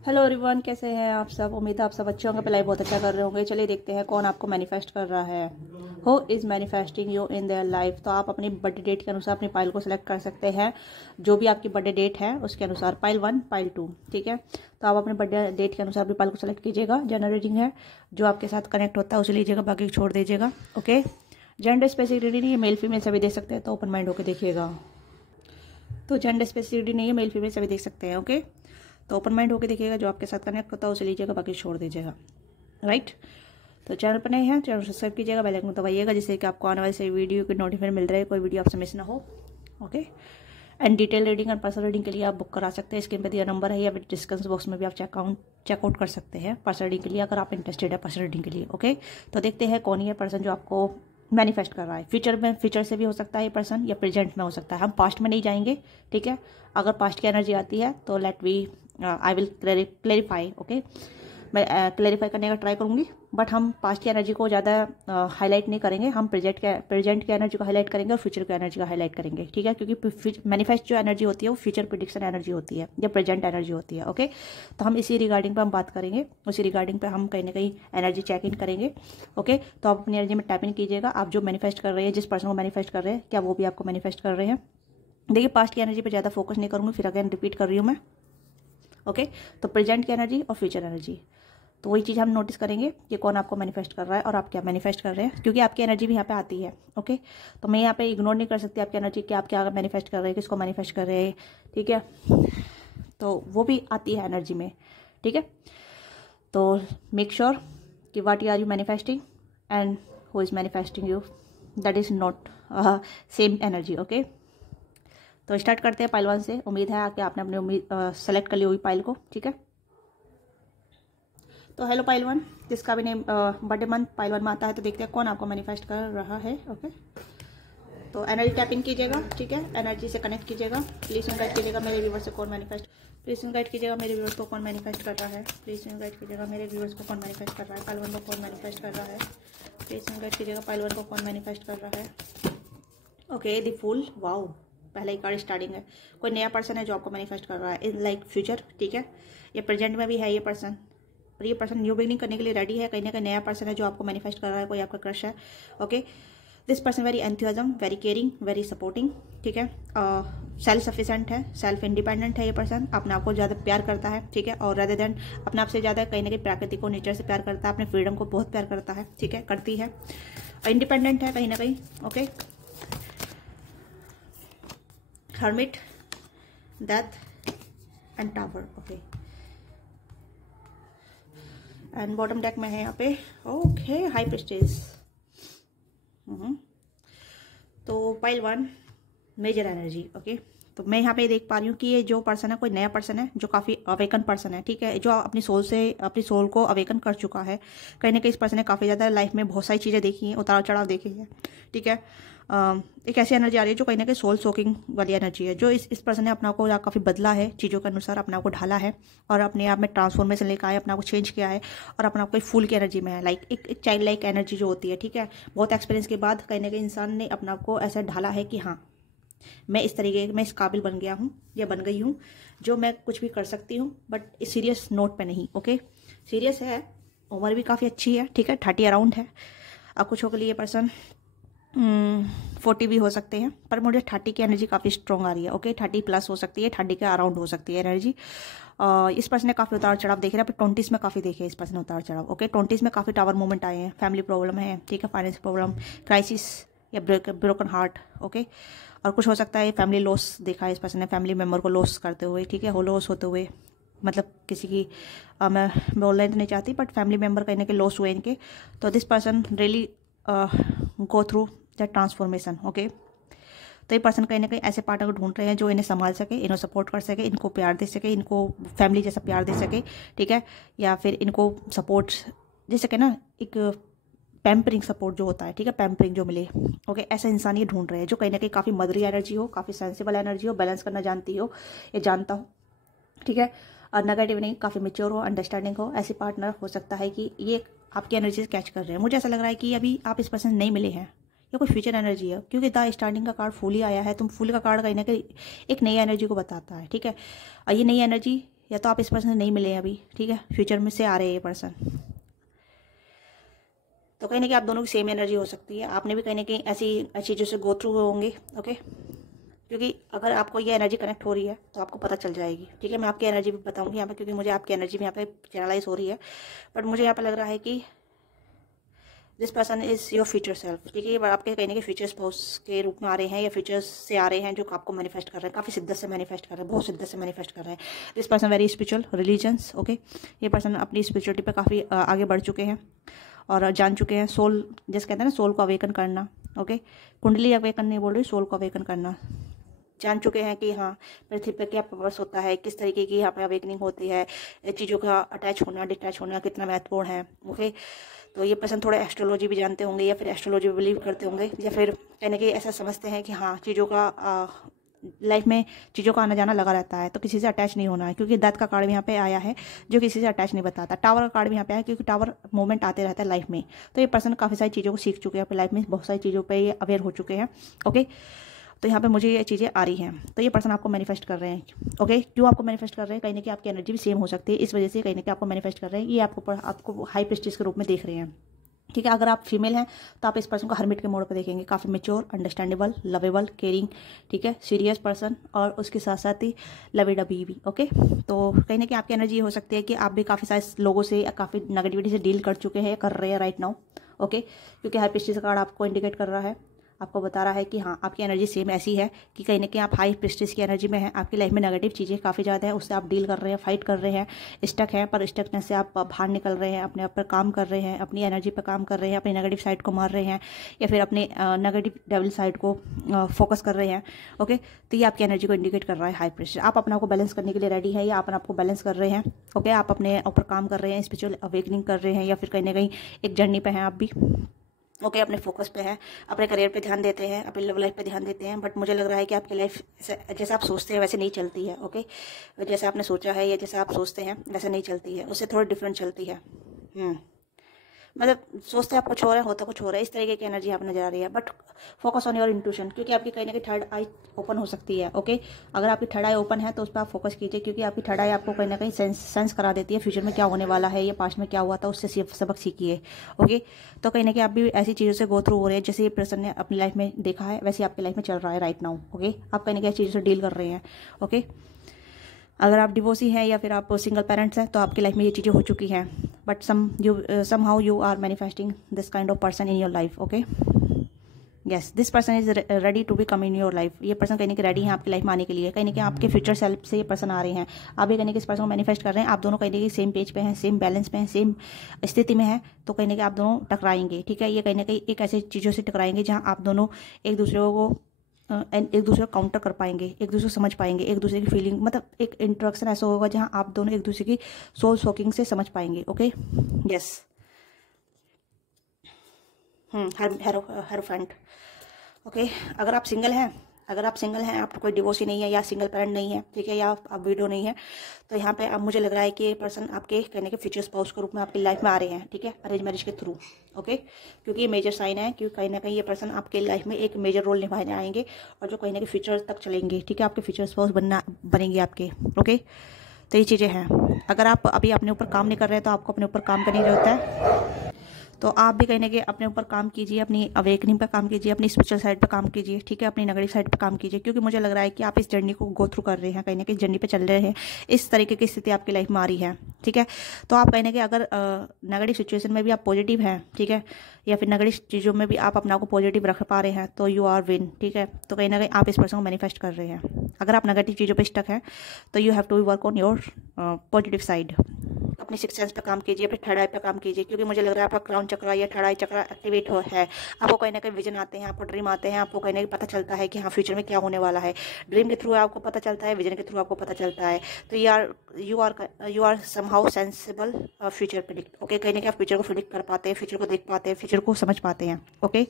Hello everyone, कैसे हैं आप सब। उम्मीद है आप सब अच्छे होंगे, पढ़ाई बहुत अच्छा कर रहे होंगे। चलिए देखते हैं कौन आपको मैनिफेस्ट कर रहा है। हो is manifesting you in their life. तो आप अपनी बर्थडे डेट के अनुसार अपनी पाइल को सिलेक्ट कर सकते हैं। जो भी आपकी बर्थडे डेट है उसके अनुसार पाइल 1 पाइल 2, ठीक है। तो आप अपने बर्थडे डेट के अनुसार अपनी पाइल को सिलेक्ट कीजिएगा। जनरल रीडिंग है, जो आपके साथ कनेक्ट होता है उसे लीजिएगा, बाकी छोड़ दीजिएगा। ओके, जेंडर स्पेसिफिक रीडिंग नहीं है, मेल फीमेल सभी दे सकते हैं, तो ओपन माइंड होकर देखिएगा। तो जेंडर स्पेसिफिक नहीं है, मेल फीमेल सभी देख सकते हैं। ओके, तो ओपन माइंड होकर देखिएगा, जो आपके साथ कनेक्ट होता है उसे लीजिएगा, बाकी छोड़ दीजिएगा। राइट, तो चैनल पर नए हैं, चैनल सब्सक्राइब कीजिएगा, बेल आइकन दबाइएगा, जिससे कि आपको आने वाले से वीडियो की नोटिफिकेशन मिल रहे, कोई वीडियो आपसे मिस ना हो। ओके, एंड डिटेल रीडिंग और पर्सनल रीडिंग के लिए आप बुक करा सकते हैं। स्क्रीन पर दिया नंबर है या डिस्क्रिप्शन बॉक्स में भी आप चेकआउट कर सकते हैं पर्सनल रीडिंग के लिए, अगर आप इंटरेस्टेड है पर्सनल रीडिंग के लिए। ओके, तो देखते हैं कौन है पर्सन जो आपको मैनिफेस्ट कर रहा है। फ्यूचर से भी हो सकता है ये पर्सन, या प्रेजेंट में हो सकता है। हम पास्ट में नहीं जाएंगे, ठीक है। अगर पास्ट की एनर्जी आती है तो let we I will clarify. Okay, मैं क्लेरिफाई करने का ट्राई करूंगी, बट हम पास्ट की एनर्जी को ज़्यादा हाईलाइट नहीं करेंगे। हम प्रेजेंट की एनर्जी को हाईलाइट करेंगे और फ्यूचर की एनर्जी को हाईलाइट करेंगे, ठीक है। क्योंकि मैनिफेस्ट जो एनर्जी होती है वो फ्यूचर प्रिडिक्शन एनर्जी होती है या प्रेजेंट एनर्जी होती है। ओके, तो हम इसी रिगार्डिंग पे हम बात करेंगे, उसी रिगार्डिंग पे हम कहीं ना कहीं एनर्जी चेक इन करेंगे। ओके, तो आप अपनी एनर्जी में टैप इन कीजिएगा। आप जो मैनिफेस्ट कर रहे हैं, जिस पर्सन को मैनिफेस्ट कर रहे हैं, क्या वो भी आपको मैनिफेस्ट कर रहे हैं। देखिए, पास्ट की एनर्जी पर ज़्यादा फोकस नहीं करूँगी, फिर अगेन रिपीट कर रही हूँ मैं। ओके, तो प्रेजेंट की एनर्जी और फ्यूचर एनर्जी, तो वही चीज़ हम नोटिस करेंगे कि कौन आपको मैनिफेस्ट कर रहा है और आप क्या मैनिफेस्ट कर रहे हैं, क्योंकि आपकी एनर्जी भी यहाँ पे आती है। ओके, तो मैं यहाँ पे इग्नोर नहीं कर सकती आपकी एनर्जी कि आप क्या मैनिफेस्ट कर रहे हैं, किसको मैनिफेस्ट कर रहे हैं, ठीक है। तो वो भी आती है एनर्जी में, ठीक है। तो मेक श्योर कि what are you manifesting and who is manifesting you, that is not same energy. Okay, तो स्टार्ट करते हैं पाइल 1 से। उम्मीद है कि आपने अपनी उम्मीद सेलेक्ट कर ली हुई पाइल को, ठीक है। तो हेलो पाइल 1, जिसका भी नेम बर्थडे मंथ पाइल 1 में आता है, तो देखते हैं कौन आपको मैनिफेस्ट कर रहा है। ओके, तो एनर्जी टैपिंग कीजिएगा, ठीक है। एनर्जी से कनेक्ट कीजिएगा। प्लीज गाइड कीजिएगा मेरे व्यूवर्स से कौन मैनिफेस्ट, प्लीज गाइड कीजिएगा मेरे व्यूवर्स को कौन मैनिफेस्ट कर रहा है। प्लीज गाइड कीजिएगा मेरे व्यूवर्स को कौन मैनिफेस्ट कर रहा है। पाइल 1 को कौन मैनिफेस्ट कर रहा है। प्लीज गाइड कीजिएगा पाइल 1 को कौन मैनिफेस्ट कर रहा है। ओके, द फूल, वाओ, पहला ही कार्ड स्टार्टिंग है। कोई नया पर्सन है जो आपको मैनिफेस्ट कर रहा है इन लाइक फ्यूचर, ठीक है। ये प्रेजेंट में भी है ये पर्सन, और ये पर्सन न्यू बिगनिंग करने के लिए रेडी है। कहीं ना कहीं नया पर्सन है जो आपको मैनिफेस्ट कर रहा है, कोई आपका क्रश है। Okay, this person very enthusiasm, very caring, very supporting, ठीक है। सेल्फ सफिशिएंट है, सेल्फ इंडिपेंडेंट है ये पर्सन, अपने आप को ज़्यादा प्यार करता है, ठीक है। और रेदर देन अपने आप से ज़्यादा कहीं ना कहीं प्रकृति को, नेचर से प्यार करता है, अपने फ्रीडम को बहुत प्यार करता है, ठीक है, करती है। इंडिपेंडेंट है कहीं ना कहीं। Okay, hermit, death and tower. Okay, and bottom deck में है यहाँ पे ओके हाई प्रेस्टेज। तो पाइल 1 मेजर एनर्जी। ओके, तो मैं यहाँ पे देख पा रही हूँ कि ये जो पर्सन है कोई नया पर्सन है जो काफ़ी अवेकन पर्सन है, ठीक है, जो अपनी सोल को अवेकन कर चुका है। कहीं ना कहीं इस पर्सन ने काफ़ी ज़्यादा लाइफ में बहुत सारी चीज़ें देखी हैं, उतार चढ़ाव देखे हैं, ठीक है। एक ऐसी एनर्जी आ रही है जो कहीं ना कहीं सोल सोकिंग वाली एनर्जी है, जो इस पर्सन ने अपना आप को काफ़ी बदला है, चीज़ों के अनुसार अपने आप को ढाला है और अपने आप में ट्रांसफॉर्मेशन लेकर आया, अपने आप को चेंज किया है और अपने आप को फूल की एनर्जी में है, लाइक एक चाइल्ड लाइक एनर्जी जो होती है, ठीक है। बहुत एक्सपीरियंस के बाद कहीं ना कहीं इंसान ने अपने आप को ऐसा ढाला है कि हाँ, मैं इस तरीके मैं इस काबिल बन गया हूँ या बन गई हूँ जो मैं कुछ भी कर सकती हूँ, बट सीरियस नोट पे नहीं। ओके, सीरियस है, उम्र भी काफ़ी अच्छी है, ठीक है, 30 अराउंड है। अब कुछ हो के लिए पर्सन 40 भी हो सकते हैं, पर मुझे 30 की एनर्जी काफ़ी स्ट्रॉन्ग आ रही है। ओके, 30 प्लस हो सकती है, 30 के अराउंड हो सकती है एनर्जी। इस पर्सन ने काफ़ी उतार चढ़ाव देखे हैं, पर 20s में काफ़ी देखे इस पर्सन ने उतार चढ़ाव। ओके, 20s में काफ़ी टावर मूवमेंट आए हैं, फैमिली प्रॉब्लम है, ठीक है, फाइनेंस प्रॉब्लम, क्राइसिस या ब्रोकन हार्ट। ओके, और कुछ हो सकता है फैमिली लॉस देखा है इस पर्सन ने, फैमिली मेम्बर को लॉस करते हुए, ठीक है, हो लॉस होते हुए, मतलब किसी की मैं बोलना तो नहीं चाहती, बट फैमिली मेम्बर कहीं ना कहीं लॉस हुए इनके। तो this person really go through the transformation. Okay, तो ये पर्सन कहीं ना कहीं ऐसे पार्टनर को ढूंढ रहे हैं जो इन्हें संभाल सके, इन्हें सपोर्ट कर सके, इनको प्यार दे सके, इनको फैमिली जैसा प्यार दे सके, ठीक है, या फिर इनको सपोर्ट दे सके ना, एक पैम्परिंग सपोर्ट जो होता है, ठीक है, पैम्परिंग जो मिले। ओके, ऐसा इंसान ये ढूंढ रहे हैं जो कहीं ना कहीं काफ़ी मदरी एनर्जी हो, काफ़ी सेंसिबल एनर्जी हो, बैलेंस करना जानती हो या जानता हो, ठीक है, और नेगेटिव नहीं, काफ़ी मेच्योर हो, अंडरस्टैंडिंग हो। ऐसी पार्टनर हो सकता है कि ये आपकी एनर्जी से कैच कर रहे हैं। मुझे ऐसा लग रहा है कि अभी आप इस पर्सन नहीं मिले हैं, या कोई फ्यूचर एनर्जी है, क्योंकि द स्टार्टिंग का कार्ड फुल ही आया है। तुम फुल का कार्ड कहीं ना कहीं एक नई एनर्जी को बताता है, ठीक है। और ये नई एनर्जी या तो आप इस पर्सन से नहीं मिले अभी, ठीक है, फ्यूचर में से आ रहे हैं ये पर्सन। तो कहीं ना कहीं आप दोनों की सेम एनर्जी हो सकती है। आपने भी कहीं ना कहीं ऐसी चीज़ों से गो थ्रू होंगे, ओके। क्योंकि अगर आपको ये एनर्जी कनेक्ट हो रही है तो आपको पता चल जाएगी, ठीक है। मैं आपकी एनर्जी भी बताऊंगी यहाँ पे, क्योंकि मुझे आपकी एनर्जी भी यहाँ पे चैनलाइज हो रही है। बट मुझे यहाँ पे लग रहा है कि this person is your future self, ठीक है। ये आपके कहीं ना कहीं फ्यूचर स्पाउस के रूप में आ रहे हैं, या फ्यूचर्स से आ रहे हैं, जो आपको मैनिफेस्ट कर रहे हैं, काफ़ी शिद्दत से मैनिफेस्ट कर रहे हैं, बहुत शिद्दत से मैनिफेस्ट कर रहे हैं। This person very spiritual, religions, okay. ये पर्सन अपनी स्पिरिचुअलिटी पे काफ़ी आगे बढ़ चुके हैं और जान चुके हैं। सोल जैसे कहते हैं ना, सोल को अवेकन करना, ओके। कुंडली अवेकन नहीं बोल रही, सोल को अवेकन करना। जान चुके हैं कि हाँ पृथ्वी पर क्या पर्पस होता है, किस तरीके की यहाँ पे अवेकनिंग होती है, चीज़ों का अटैच होना डिटैच होना कितना महत्वपूर्ण है, ओके। तो ये पर्सन थोड़े एस्ट्रोलॉजी भी जानते होंगे, या फिर एस्ट्रोलॉजी भी बिलीव करते होंगे, या फिर कहने के ऐसा समझते हैं कि हाँ चीज़ों का लाइफ में चीज़ों का आना जाना लगा रहता है, तो किसी से अटैच नहीं होना है। क्योंकि डेथ का कार्ड भी यहाँ पे आया है, जो किसी से अटैच नहीं बताता। टावर का कार्ड भी यहाँ पे आया, क्योंकि टावर मूवमेंट आते रहता है लाइफ में। तो ये पर्सन काफ़ी सारी चीज़ों को सीख चुके हैं अपनी लाइफ में, बहुत सारी चीज़ों पर ये अवेयर हो चुके हैं, ओके। तो यहाँ पे मुझे ये चीज़ें आ रही हैं। तो ये पर्सन आपको मैनिफेस्ट कर रहे हैं, ओके। क्यों आपको मैनिफेस्ट कर रहे हैं? कहीं ना कहीं आपकी एनर्जी भी सेम हो सकती है, इस वजह से कहीं ना कहीं आपको मैनिफेस्ट कर रहे हैं। ये आपको हाई प्रेस्टीज के रूप में देख रहे हैं, ठीक है। अगर आप फीमेल हैं तो आप इस पर्सन को हर्मिट के मोड पर देखेंगे, काफ़ी मेच्योर, अंडरस्टैंडेबल, लवेबल, केयरिंग, ठीक है, सीरियस पर्सन, और उसके साथ साथ ही लवी डबी भी, ओके। तो कहीं ना कहीं आपकी एनर्जी हो सकती है कि आप भी काफ़ी सारे लोगों से, काफ़ी नेगेटिविटी से डील कर चुके हैं, कर रहे हैं राइट नाउ, ओके। क्योंकि हाई प्रेस्टीज का कार्ड आपको इंडिकेट कर रहा है, आपको बता रहा है कि हाँ आपकी एनर्जी सेम ऐसी है कि कहीं ना कहीं आप हाई प्रेस्टीज की एनर्जी में हैं। आपकी लाइफ में नेगेटिव चीज़ें काफ़ी ज़्यादा है, उससे आप डील कर रहे हैं, फाइट कर रहे हैं, स्टक हैं, पर स्टकनेस से आप बाहर निकल रहे हैं, अपने आप पर काम कर रहे हैं, अपनी एनर्जी पर काम कर रहे हैं, अपनी नेगेटिव साइड को मार रहे हैं, या फिर अपने नेगेटिव डेविल साइड को फोकस कर रहे हैं, ओके। तो ये आपकी एनर्जी को इंडिकेट कर रहा है हाई प्रेस्टीज। आप अपने आप को बैलेंस करने के लिए रेडी है, या अपने आप को बैलेंस कर रहे हैं, ओके। आप अपने ऊपर काम कर रहे हैं, स्पिरिचुअल अवेकनिंग कर रहे हैं, या फिर कहीं ना कहीं एक जर्नी पे हैं आप भी, ओके। अपने फोकस पे है, अपने करियर पे ध्यान देते हैं, अपनी लव लाइफ पे ध्यान देते हैं। बट मुझे लग रहा है कि आपकी लाइफ जैसा आप सोचते हैं वैसे नहीं चलती है, ओके। जैसा आपने सोचा है या जैसा आप सोचते हैं वैसे नहीं चलती है, उससे थोड़ी डिफरेंट चलती है। मतलब सोचते हैं आप कुछ हो रहा है, होता कुछ हो रहा है, इस तरीके की एनर्जी आप नजर आ रही है। But focus on your intuition, क्योंकि आपकी कहीं ना कहीं थर्ड आई ओपन हो सकती है, ओके। अगर आपकी थर्ड आई ओपन है तो उस पर आप फोकस कीजिए, क्योंकि आपकी थर्ड आई आपको कहीं ना कहीं सेंस करा देती है फ्यूचर में क्या होने वाला है, या पास्ट में क्या हुआ था, उससे सबक सीखिए, ओके। तो कहीं ना कहीं आप भी ऐसी चीज़ों से गो थ्रू हो रहे हैं, जैसे ये पर्सन ने अपनी लाइफ में देखा है वैसे आपकी लाइफ में चल रहा है राइट नाउ, ओके। आप कहीं ना कहीं चीज़ों से डील कर रहे हैं, ओके। अगर आप डिवोर्सी हैं या फिर आप सिंगल पेरेंट्स हैं तो आपकी लाइफ में ये चीज़ें हो चुकी हैं। But somehow you are manifesting this kind of person in your life, okay? Yes, this person is ready to become in your life. ये पर्सन कहीं ना कहीं रेडी है आपकी लाइफ में आने के लिए, कहीं ना कहीं आपके फ्यूचर सेल्फ से ये पर्सन आ रहे हैं। आप भी कहीं ना कहीं इस पर्सन को मैनिफेस्ट कर रहे हैं। आप दोनों कहीं ना कहीं सेम पेज पे हैं, सेम बैलेंस पे हैं, सेम स्थिति में हैं। तो कहीं ना कहीं आप दोनों टकराएंगे, ठीक है। ये कहीं ना कहीं एक ऐसी चीज़ों से टकराएंगे जहाँ आप दोनों एक दूसरे को काउंटर कर पाएंगे, एक दूसरे को समझ पाएंगे, एक दूसरे की फीलिंग, मतलब एक इंटरेक्शन ऐसा होगा जहां आप दोनों एक दूसरे की सोल शॉकिंग से समझ पाएंगे, ओके। Yes, hierophant, okay. अगर आप सिंगल हैं, आपको कोई डिवोर्स ही नहीं है, या सिंगल पेरेंट नहीं है, ठीक है, या आप विडो नहीं है, तो यहाँ पे अब मुझे लग रहा है कि ये पर्सन आपके कहने के फ्यूचर स्पाउस के रूप में आपकी लाइफ में आ रहे हैं, ठीक है, अरेंज मैरिज के थ्रू, ओके। क्योंकि ये मेजर साइन है, क्योंकि कहीं ना कहीं ये पर्सन आपके लाइफ में एक मेजर रोल निभाने आएंगे, और जो कहीं ना कहीं फ्यूचर तक चलेंगे, ठीक है। आपके फ्यूचर स्पाउस बनेंगे आपके, ओके। तो ये चीज़ें हैं। अगर आप अभी अपने ऊपर काम नहीं कर रहे हैं तो आपको अपने ऊपर काम करने की जरूरत है। तो आप भी कहीं ना कहीं अपने ऊपर काम कीजिए, अपनी अवेकनिंग पर काम कीजिए, अपनी स्पिरिचुअल साइड पर काम कीजिए, ठीक है, अपनी नेगेटिव साइड पर काम कीजिए। क्योंकि मुझे लग रहा है कि आप इस जर्नी को गो थ्रू कर रहे हैं, कहीं ना कहीं जर्नी पे चल रहे हैं, इस तरीके की स्थिति आपकी लाइफ में आ रही है, ठीक है। तो आप कहीं ना कहीं अगर नेगेटिव सिचुएशन में भी आप पॉजिटिव हैं, ठीक है, या फिर नेगेटिव चीज़ों में भी आप अपना को पॉजिटिव रख पा रहे हैं, तो यू आर विन, ठीक है। तो कहीं ना कहीं आप इस पर्सन को मैनिफेस्ट कर रहे हैं। अगर आप नेगेटिव चीज़ों पर स्टक हैं तो you have to work on your positive side. अपनी सिक्स सेंस पे काम कीजिए, अपने थर्ड आई पे काम कीजिए, क्योंकि मुझे लग रहा है आपका क्राउन चक्र या थर्ड आई चक्र एक्टिवेट है। आपको कहीं ना कहीं विजन आते हैं, आपको ड्रीम आते हैं, आपको कहीं ना कहीं पता चलता है कि हाँ फ्यूचर में क्या होने वाला है। ड्रीम के थ्रू आपको पता चलता है, विजन के थ्रू आपको पता चलता है। तो you are somehow sensible future predict, okay. कहीं ना कहीं आप फ्यूचर को प्रिडिक्ट कर पाते हैं, फ्यूचर को देख पाते हैं, फ्यूचर को समझ पाते हैं, ओके।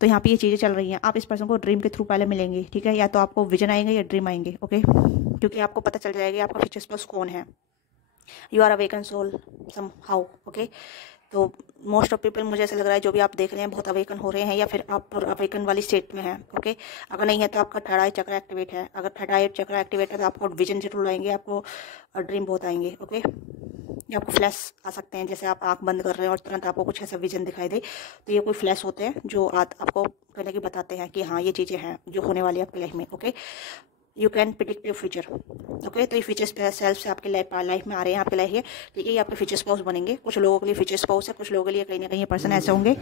तो यहाँ पे ये चीज़ें चल रही हैं। आप इस पर्सन को ड्रीम के थ्रू पहले मिलेंगे, ठीक है, या तो आपको विजन आएंगे या ड्रीम आएंगे, ओके। क्योंकि आपको पता चल जाएगा आपका फ्यूचर स्पाउस कौन है। You are awaken soul somehow, okay. तो मोस्ट ऑफ पीपल, मुझे ऐसा लग रहा है जो भी आप देख रहे हैं बहुत अवेकन हो रहे हैं, या फिर आप अवेकन वाली स्टेट में हैं। ओके, अगर नहीं है तो आपका थर्ड आई चक्र एक्टिवेट है। अगर थर्ड आई चक्र एक्टिवेट है तो आपको विजन जरूर आएंगे, आपको ड्रीम बहुत आएंगे। ओके, या आपको फ्लैश आ सकते हैं, जैसे आप आंख बंद कर रहे हैं और तुरंत आपको कुछ ऐसा विजन दिखाई दे, तो ये कोई फ्लैश होते हैं जो आपको कहने की बताते हैं कि हाँ ये चीज़ें हैं जो होने वाली है आपकी लाइफ में। Okay, you can predict your future. Okay, तो ये फ्यूचर सेल्फ से आपके लाइफ में आ रहे हैं, आपके लाइफ है, ठीक है। ये आपके फ्यूचर स्पाउस बनेंगे। कुछ लोगों के लिए फ्यूचर स्पाउस है, कुछ लोगों के लिए कहीं ना कहीं पर्सन ऐसे होंगे,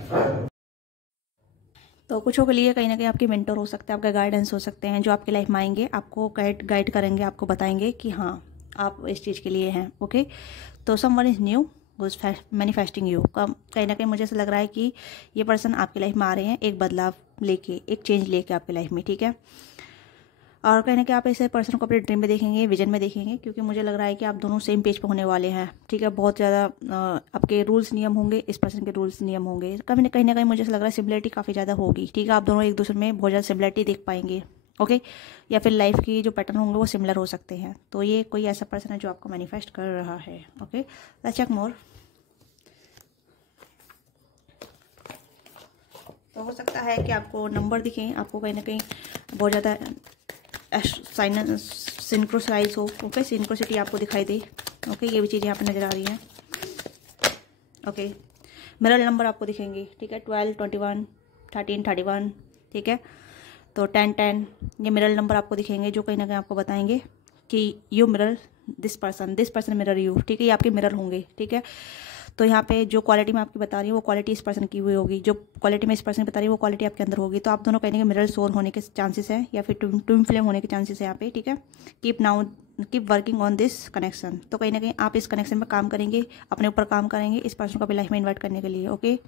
तो कुछों के लिए कहीं ना कहीं आपके मेंटर हो सकते हैं, आपका गाइडेंस हो सकते हैं, जो आपकी लाइफ में आएंगे, आपको गाइड करेंगे, आपको बताएंगे कि हाँ आप इस चीज़ के लिए हैं। ओके, तो someone is new manifesting you का कहीं ना कहीं मुझे ऐसा लग रहा है कि ये पर्सन आपकी लाइफ में आ रहे हैं एक बदलाव लेके, एक चेंज लेके आपकी लाइफ में, ठीक है। और कहीं ना कहीं आप ऐसे पर्सन को अपने ड्रीम में देखेंगे, विजन में देखेंगे, क्योंकि मुझे लग रहा है कि आप दोनों सेम पेज पे होने वाले हैं, ठीक है। बहुत ज़्यादा आपके रूल्स नियम होंगे, इस पर्सन के रूल्स नियम होंगे, कहीं ना कहीं मुझे ऐसा लग रहा है सिमिलरिटी काफ़ी ज़्यादा होगी, ठीक है। आप दोनों एक दूसरे में बहुत ज़्यादा सिमिलरिटी देख पाएंगे। ओके, या फिर लाइफ की जो पैटर्न होंगे वो सिमिलर हो सकते हैं। तो ये कोई ऐसा पर्सन है जो आपको मैनिफेस्ट कर रहा है। ओके, लेट्स चेक मोर। तो हो सकता है कि आपको नंबर दिखें, आपको कहीं ना कहीं बहुत ज़्यादा सिंक्रोसाइज हो। ओके, सिंक्रोसिटी आपको दिखाई दे। ओके, ये भी चीज़ यहाँ पे नज़र आ रही है। ओके, मिरर नंबर आपको दिखेंगे, ठीक है। 12, 21, 13, 31, ठीक है। तो 10, 10 ये मिरर नंबर आपको दिखेंगे, जो कहीं ना कहीं आपको बताएंगे कि you mirror this person mirror you, ठीक है। ये आपके मिरर होंगे, ठीक है। तो यहाँ पे जो क्वालिटी मैं आपकी बता रही हूँ वो क्वालिटी इस पर्सन की हुई होगी, जो क्वालिटी मैं इस पर्सन बता रही हूँ वो क्वालिटी आपके अंदर होगी। तो आप दोनों कहीं ना कहीं मिरर सोल होने के चांसेस हैं, या फिर ट्विन फ्लेम होने के चांसेस है यहाँ पे, ठीक है। Keep working on this connection. तो कहीं ना कहीं आप इस कनेक्शन में काम करेंगे, अपने ऊपर काम करेंगे, इस पर्सन को अपनी लाइफ में इन्वाइट करने के लिए। ओके,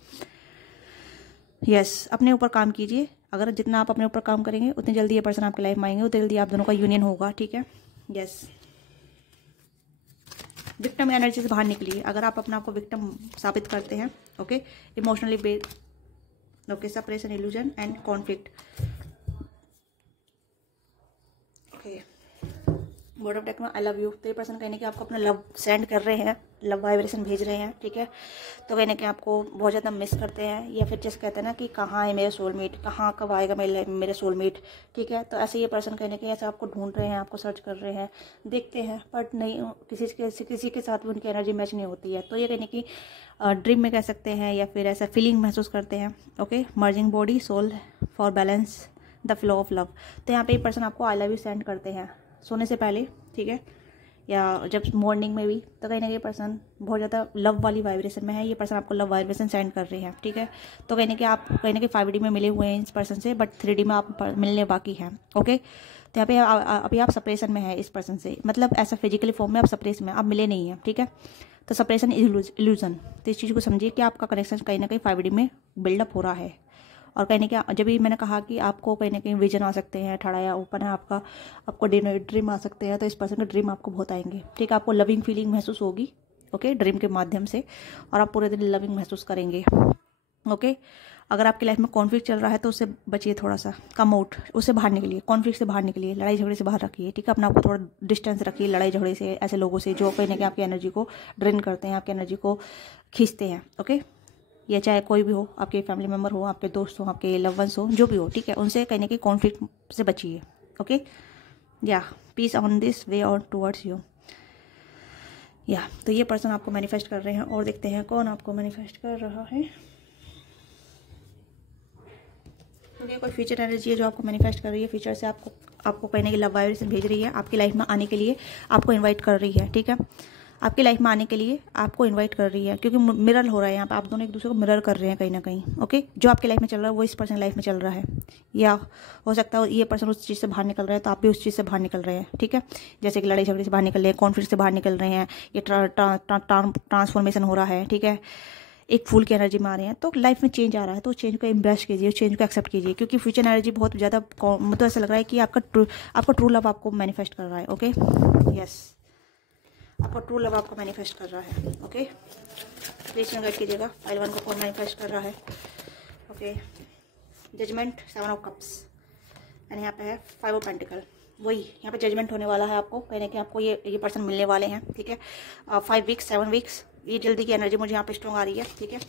यस, अपने ऊपर काम कीजिए। अगर जितना आप अपने ऊपर काम करेंगे उतनी जल्दी ये पर्सन आपकी लाइफ में आएंगे, उतनी जल्दी आप दोनों का यूनियन होगा, ठीक है। यस, विक्टिम एनर्जी से बाहर निकलिए। अगर आप अपने आप को विक्टिम साबित करते हैं, okay, emotionally based, okay, separation, illusion and conflict. Okay, word of techno, I love you. तो ये पर्सन कहने कि आपको अपना लव सेंड कर रहे हैं, लव वाइब्रेशन भेज रहे हैं, ठीक है। तो कहने कि आपको बहुत ज़्यादा मिस करते हैं, या फिर जैसे कहते हैं ना कि कहाँ है मेरा सोलमेट, कहाँ कब आएगा मेरा सोलमेट, ठीक है। तो ऐसे ये पर्सन कहने कि ऐसे आपको ढूंढ रहे हैं, आपको सर्च कर रहे हैं, देखते हैं, बट नहीं, किसी के साथ भी उनकी एनर्जी मैच नहीं होती है। तो ये कहने की ड्रीम में कह सकते हैं, या फिर ऐसा फीलिंग महसूस करते हैं। Okay, merging body soul for balance the flow of love. तो यहाँ पे ये पर्सन आपको आई लव यू सेंड करते हैं सोने से पहले, ठीक है, या जब मॉर्निंग में भी। तो कहीं ना कहीं पर्सन बहुत ज़्यादा लव वाली वाइब्रेशन में है, ये पर्सन आपको लव वाइब्रेशन सेंड कर रहे हैं, ठीक है। तो कहीं ना कहीं आप कहीं ना कहीं 5D में मिले हुए हैं इस पर्सन से, बट 3D में आप मिलने बाकी हैं। ओके, तो यहाँ पे अभी आप सेपरेशन में है इस पर्सन से, मतलब ऐसा फिजिकली फॉर्म में आप सेपरेशन में, आप मिले नहीं हैं, ठीक है। तो सेपरेशन इल्यूजन। तो इस चीज़ को समझिए कि आपका कनेक्शन कहीं ना कहीं 5D में बिल्डअप हो रहा है। और कहने क्या, जब भी मैंने कहा कि आपको कहीं ना कहीं विजन आ सकते हैं, ठड़ाया ओपन है आपका, आपको ड्रीम आ सकते हैं, तो इस पर्सन के ड्रीम आपको बहुत आएंगे, ठीक है। आपको लविंग फीलिंग महसूस होगी, ओके, ड्रीम के माध्यम से, और आप पूरे दिन लविंग महसूस करेंगे। ओके, अगर आपकी लाइफ में कॉन्फ्लिक्ट चल रहा है तो उससे बचिए, थोड़ा सा कम आउट, उससे बाहर निकलिए, कॉन्फ्लिक्ट से बाहर निकलिए, लड़ाई झगड़े से बाहर रखिए, ठीक है। अपना आपको थोड़ा डिस्टेंस रखिए लड़ाई झगड़े से, ऐसे लोगों से जो कहीं ना कहीं आपकी एनर्जी को ड्रेन करते हैं, आपकी एनर्जी को खींचते हैं। ओके, या चाहे कोई भी हो, आपके फैमिली मेम्बर हो, आपके दोस्त हो, आपके लव वंस हो, जो भी हो, ठीक है, उनसे कहीं ना कहीं कॉन्फ्लिक्ट से बचिए। ओके, या पीस ऑन दिस वे और टुवर्ड्स यू। या तो ये पर्सन आपको मैनिफेस्ट कर रहे हैं, और देखते हैं कौन आपको मैनिफेस्ट कर रहा है। तो ये कोई फ्यूचर एनर्जी है जो आपको मैनिफेस्ट कर रही है, फ्यूचर से आपको कहीं ना कहीं लव वाइब्रेशन भेज रही है, आपकी लाइफ में आने के लिए आपको इन्वाइट कर रही है, ठीक है। आपकी लाइफ में आने के लिए आपको इनवाइट कर रही है, क्योंकि मिरर हो रहा है यहाँ पे, आप दोनों एक दूसरे को मिरर कर रहे हैं कहीं ना कहीं। ओके, जो आपकी लाइफ में चल रहा है वो इस पर्सन लाइफ में चल रहा है, या हो सकता है ये पर्सन उस चीज़ से बाहर निकल रहा है तो आप भी उस चीज़ से बाहर निकल रहे हैं, ठीक है। जैसे कि लड़ाई झगड़े से बाहर निकल रहे हैं, कॉन्फ्लिक्ट से बाहर निकल रहे हैं, ये ट्रांसफॉर्मेशन हो रहा है, ठीक है। एक फूल की एनर्जी में आ रहे हैं, तो लाइफ में चेंज आ रहा है, तो चेंज को एम्ब्रेस कीजिए, चेंज को एक्सेप्ट कीजिए, क्योंकि फ्यूचर एनर्जी बहुत ज़्यादा, मतलब ऐसा लग रहा है कि आपका ट्रू लव आपको मैनिफेस्ट कर रहा है। ओके, यस, आपका ट्रू लव आपको मैनिफेस्ट कर रहा है। ओके, प्लीज गाइड कीजिएगा फाइल 1 को कौन मैनिफेस्ट कर रहा है। Okay, judgement, 7 of cups, and यहाँ पे है 5 ऑफ पेंटिकल। वही यहाँ पे जजमेंट होने वाला है आपको, कहने कि आपको ये पर्सन मिलने वाले हैं, ठीक है। 5 वीक्स, 7 वीक्स, ये जल्दी की एनर्जी मुझे यहाँ पे स्ट्रॉन्ग आ रही है, ठीक है।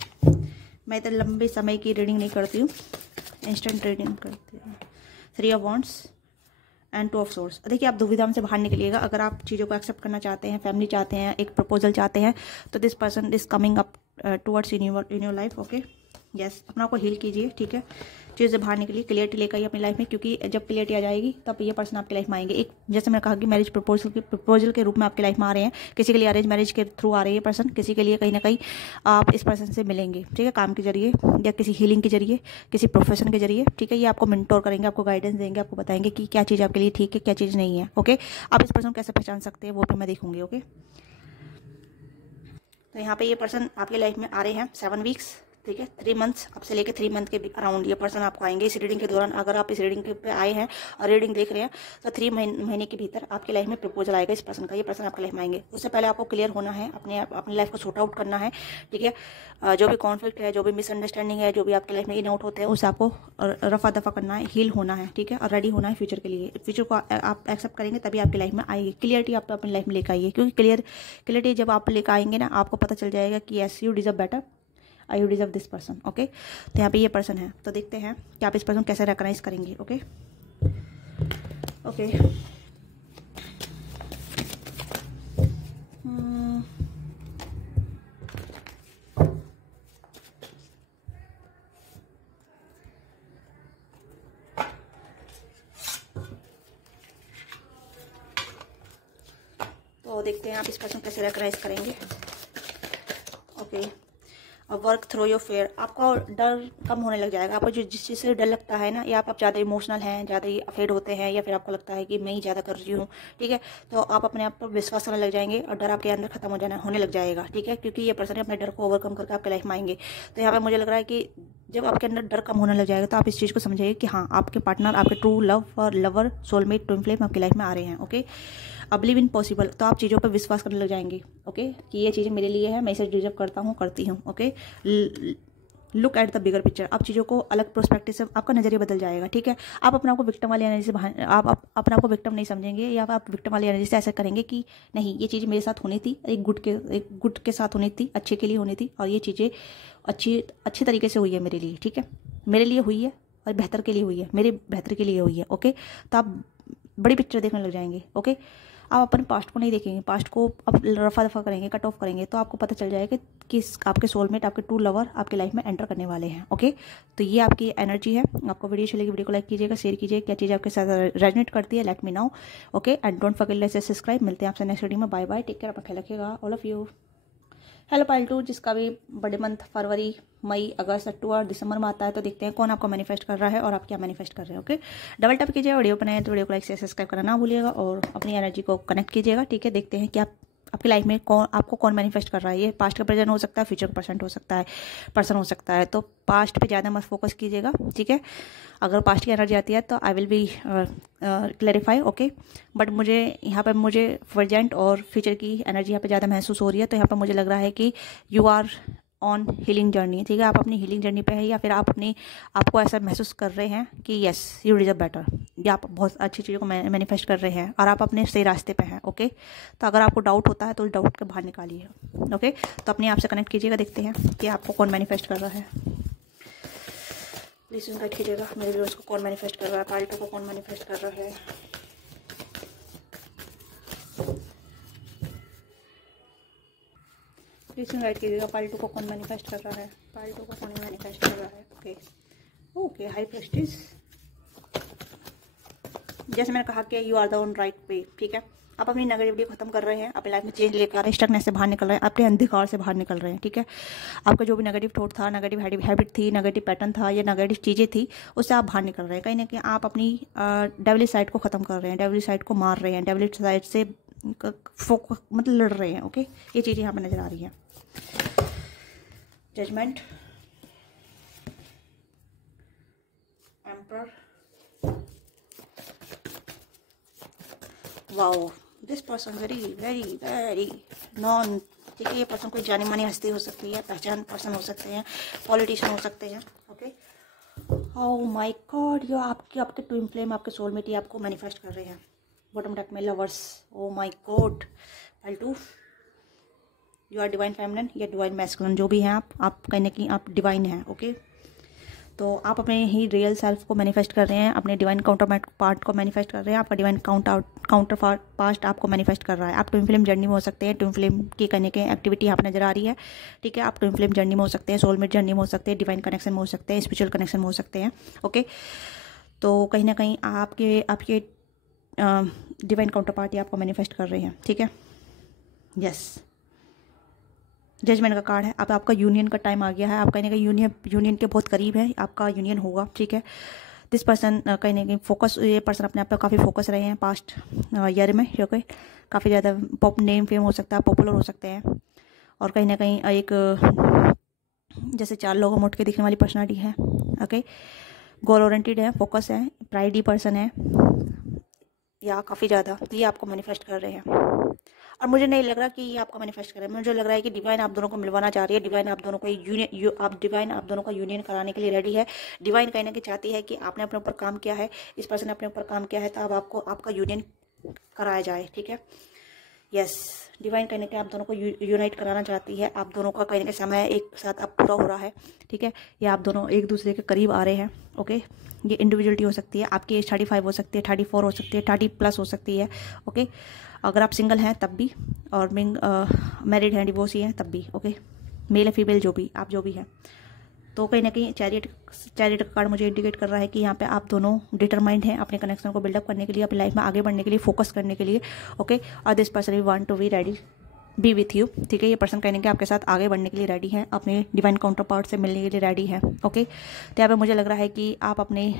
मैं इतने लंबे समय की रीडिंग नहीं करती हूँ, इंस्टेंट रीडिंग करती हूँ। 3 of wands and 2 of source. देखिए आप दुविधा से बाहर निकलिएगा। अगर आप चीज़ों को एक्सेप्ट करना चाहते हैं, फैमिली चाहते हैं, एक प्रपोजल चाहते हैं, तो this person is coming up towards in your life, okay. Yes, अपना को हील कीजिए, ठीक है। चीज़ से बाहर निकलिए, क्लियरिटी लेकर आइए अपनी लाइफ में, क्योंकि जब क्लियरिटी आ जाएगी तब ये पर्सन आपकी लाइफ में आएंगे। एक जैसे मैंने कहा कि मैरिज प्रपोजल के रूप में आपकी लाइफ में आ रहे हैं। किसी के लिए अरेंज मैरिज के थ्रू आ रही है पर्सन, किसी के लिए कहीं ना कहीं आप इस पर्सन से मिलेंगे, ठीक है, काम के जरिए या किसी हीलिंग के जरिए, किसी प्रोफेशन के जरिए, ठीक है। ये आपको मेंटोर करेंगे, आपको गाइडेंस देंगे, आपको बताएंगे कि क्या चीज़ आपके लिए ठीक है, क्या चीज़ नहीं है, ओके। आप इस पर्सन को कैसे पहचान सकते हैं वो भी मैं देखूंगी, ओके। तो यहाँ पे ये पर्सन आपकी लाइफ में आ रहे हैं 7 वीक्स, ठीक है। 3 मंथ्स, अब से लेके 3 मंथ के अराउंड ये पर्सन आपको आएंगे इस रीडिंग के दौरान। अगर आप इस रीडिंग पे आए हैं और रीडिंग देख रहे हैं तो 3 महीने के भीतर आपकी लाइफ में प्रपोजल आएगा इस पर्सन का। ये पर्सन आपकी लाइफ में आएंगे। उससे पहले आपको क्लियर होना है, अपनी लाइफ को सॉर्ट आउट करना है, ठीक है। जो भी कॉन्फ्लिक्ट है, जो भी मिसअंडरस्टैंडिंग है, जो भी आपकी लाइफ में इन आउट होते हैं, उसे आपको रफा दफा करना है, हील होना है, ठीक है, और रेडी होना है फ्यूचर के लिए। फ्यूचर को आप एक्सेप्ट करेंगे तभी आपकी लाइफ में आएगी क्लियरिटी। आप अपनी लाइफ में लेकर आइए, क्योंकि क्लियरिटी जब आप लेकर आएंगे ना, आपको पता चल जाएगा कि yes you deserve better, I you deserve this person, okay. तो यहाँ पे ये पर्सन है, तो देखते हैं कि आप इस पर्सन कैसे रिकॉग्नाइज करेंगे, ओके। ओके तो देखते हैं आप इस पर्सन कैसे रिकॉग्नाइज करेंगे, okay. Work through your fair. आपका डर कम होने लग जाएगा। आपको जो जिस चीज़ से डर लगता है ना, या आप ज़्यादा इमोशनल हैं, ज़्यादा ही अफेड होते हैं, या फिर आपको लगता है कि मैं ही ज़्यादा कर रही हूँ, ठीक है, तो आप अपने आप पर विश्वास करने लग जाएंगे और डर आपके अंदर खत्म होने लग जाएगा, ठीक है, क्योंकि ये पर्सन अपने डर को ओवरकम करके आपके लाइफ में आएंगे। तो यहाँ पर मुझे लग रहा है कि जब आपके अंदर डर कम होने लग जाएगा तो आप इस चीज़ को समझिए कि हाँ, आपके पार्टनर, आपके ट्रू लव और लवर, सोलमेट, ट्विन फ्लेम आपकी लाइफ में आ रहे हैं, ओके। Believe in possible. तो आप चीज़ों पर विश्वास करने लग जाएंगे, ओके, कि ये चीज़ें मेरे लिए है, मैं इसे डिजर्व करता हूँ, करती हूँ, okay. Look at the bigger picture. आप चीज़ों को अलग प्रोस्पेक्टिव से, आपका नजरिया बदल जाएगा, ठीक है। आप अपने आप को विक्टिम वाली एनर्जी से आप अपने आप को विक्टिम नहीं समझेंगे, या आप विक्टिम वाली एनर्जी से ऐसा करेंगे कि नहीं, ये चीज़ मेरे साथ होनी थी, एक गुड के साथ होनी थी, अच्छे के लिए होनी थी, और ये चीज़ें अच्छी तरीके से हुई है मेरे लिए, ठीक है, मेरे लिए हुई है और बेहतर के लिए हुई है, मेरे बेहतर के लिए हुई है, ओके। तो आप बड़ी पिक्चर देखने लग जाएंगे, ओके। आप अपने पास्ट को नहीं देखेंगे, पास्ट को आप रफा दफा करेंगे, कट ऑफ करेंगे, तो आपको पता चल जाएगा कि आपके सोलमेट, आपके ट्रू लवर आपके लाइफ में एंटर करने वाले हैं, ओके। तो ये आपकी एनर्जी है। आपको वीडियो अच्छी लगी, वीडियो को लाइक कीजिएगा, शेयर कीजिए। क्या चीज़ आपके साथ रेजोनेट करती है, let me know, okay. And don't forget to subscribe. मिलते हैं आपसे नेक्स्ट वीडियो में। बाय बाय, टेक केयर, अपना ख्याल रखिएगा, ऑल ऑफ यू। हेलो पाल्टू, जिसका भी बड़े मंथ फरवरी, मई, अगस्त, अक्टूबर, दिसंबर में आता है, तो देखते हैं कौन आपको मैनिफेस्ट कर रहा है और आप क्या मैनिफेस्ट कर रहे हैं, ओके। डबल टैप कीजिए, वीडियो बनाए तो वीडियो को लाइक से सब्सक्राइब करना ना भूलिएगा, और अपनी एनर्जी को कनेक्ट कीजिएगा, ठीक है। देखते हैं कि आपकी लाइफ में आपको कौन मैनिफेस्ट कर रहा है। ये पास्ट का प्रेजेंट हो सकता है, फ्यूचर का पर्सन हो सकता है। तो पास्ट पे ज़्यादा मत फोकस कीजिएगा, ठीक है। अगर पास्ट की एनर्जी आती है तो I will be clarify, okay. But मुझे यहाँ पर प्रेजेंट और फ्यूचर की एनर्जी यहाँ पे ज़्यादा महसूस हो रही है। तो यहाँ पर मुझे लग रहा है कि you are on healing journey, ठीक है। आप अपनी हीलिंग जर्नी पे है, या फिर आपको ऐसा महसूस कर रहे हैं कि यस यू डिजर्व बेटर, या आप बहुत अच्छी चीज़ों को मैनिफेस्ट कर रहे हैं और आप अपने सही रास्ते पे हैं, ओके। तो अगर आपको डाउट होता है तो उस डाउट के बाहर निकालिए, ओके। तो अपने आप से कनेक्ट कीजिएगा, देखते हैं कि आपको कौन मैनिफेस्ट कर रहा है। प्लीज़ इनवाइट कीजिएगा मेरे व्यूअर्स को, कौन मैनिफेस्ट कर रहा है, पाल्टू को कौन मैनिफेस्ट कर रहा है। प्लीज़ इनवाइट कीजिएगा, पाल्टू को कौन मैनिफेस्ट कर रहा है, पाल्टू को कौन मैनिफेस्ट कर रहा है, ओके। Okay, high Prestige. जैसे मैंने कहा कि you are the on right way, ठीक है। आप अपनी नेगेटिविटी खत्म कर रहे हैं, अपनी लाइफ में चेंज लेकर आ रहे हैं, स्टकनेस से बाहर निकल रहे हैं, अपने अंधकार से बाहर निकल रहे हैं, ठीक है। आपका जो भी नेगेटिव थॉट था, नेगेटिव हैबिट थी, नेगेटिव पैटर्न था, या नेगेटिव चीज़ें थी, उससे आप बाहर निकल रहे हैं। कहीं ना कहीं आप अपनी डेविलिश साइड को ख़त्म कर रहे हैं, डेविलिश साइड को मार रहे हैं, डेविलिश साइड से मतलब लड़ रहे हैं, ओके। ये चीज़ें यहाँ पर नज़र आ रही हैं। Judgement, emperor, wow, this person very very very non, ठीक है। ये पर्सन कोई जानी मानी हस्ती हो सकती है, पहचान पर्सन हो सकते हैं, पॉलिटिशियन हो सकते हैं, ओके। ओह माय गॉड, ये आपके ट्विन फ्लेम, आपके सोलमेट ही आपको मैनिफेस्ट कर रहे हैं। बॉटम डेक में लवर्स, ओह माय गॉड। पाल्टू, यू आर डिवाइन फेमिनिन या डिवाइन मैस्कुलिन, जो भी हैं आप कहीं ना कहीं आप डिवाइन हैं। ओके, तो आप अपने ही रियल सेल्फ को मैनिफेस्ट कर रहे हैं, अपने डिवाइन काउंटर पार्ट को मैनिफेस्ट कर रहे हैं, आपका डिवाइन काउंटर पास्ट आपको मैनिफेस्ट कर रहा है। आप ट्विन फ्लेम जर्नी में हो सकते हैं, ट्विन फ्लेम की करने के एक्टिविटी यहाँ पर नजर आ रही है, ठीक है। आप ट्विन फ्लेम जर्नी में हो सकते हैं, सोलमेट जर्नी में हो सकते हैं, डिवाइन कनेक्शन में हो सकते हैं, स्पिरिचुअल कनेक्शन में हो सकते हैं। ओके, तो कहीं ना कहीं आपके डिवाइन काउंटर पार्ट आपको मैनिफेस्ट कर रहे हैं, ठीक है। यस, जजमेंट का कार्ड है। अब आपका यूनियन का टाइम आ गया है, आप कहीं ना कहीं यूनियन के बहुत करीब है, आपका यूनियन होगा, ठीक है। दिस पर्सन कहीं ना कहीं फोकस, ये पर्सन अपने आप पे काफ़ी फोकस रहे हैं पास्ट ईयर में, ओके। काफ़ी ज़्यादा नेम फेम हो सकता है, पॉपुलर हो सकते हैं, और कहीं ना कहीं एक जैसे 4 लोगों में उठ के दिखने वाली पर्सनालिटी है, ओके। गोल ओरिएंटेड है, फोकस है, प्राइडी पर्सन है, या काफ़ी ज़्यादा ये आपको मैनिफेस्ट कर रहे हैं। और मुझे नहीं लग रहा कि ये आपको मैनिफेस्ट करे, मुझे लग रहा है कि डिवाइन आप दोनों को मिलवाना चाह रही है, डिवाइन आप दोनों को डिवाइन आप दोनों का यूनियन कराने के लिए रेडी है। डिवाइन कहीं ना कहीं चाहती है कि आपने अपने ऊपर काम किया है, इस पर्सन ने अपने ऊपर काम किया है, तो अब आपको आपका यूनियन कराया जाए, ठीक है। यस, डिवाइन कहीं ना कहीं आप दोनों को यूनाइट कराना चाहती है, आप दोनों का कहीं ना कहीं समय एक साथ अब पूरा हो रहा है, ठीक है। या आप दोनों एक दूसरे के करीब आ रहे हैं, ओके। ये इंडिविजुअलिटी हो सकती है, आपकी एज 35 हो सकती है, 34 हो सकती है, 30+ हो सकती है, ओके। अगर आप सिंगल हैं तब भी, और मैरिड हैं, डिवोर्सी हैं तब भी, ओके। मेल या फीमेल जो भी हैं, तो कहीं ना कहीं चैरियट का कार्ड मुझे इंडिकेट कर रहा है कि यहाँ पे आप दोनों डिटरमाइंड हैं अपने कनेक्शन को बिल्डअप करने के लिए, अपनी लाइफ में आगे बढ़ने के लिए, फोकस करने के लिए, ओके। और this person we want to be ready be with you, ठीक है। ये पर्सन कहने के आपके साथ आगे बढ़ने के लिए रेडी हैं, अपने डिवाइन काउंटर पार्ट से मिलने के लिए रेडी हैं, ओके। तो यहाँ पे मुझे लग रहा है कि आप अपने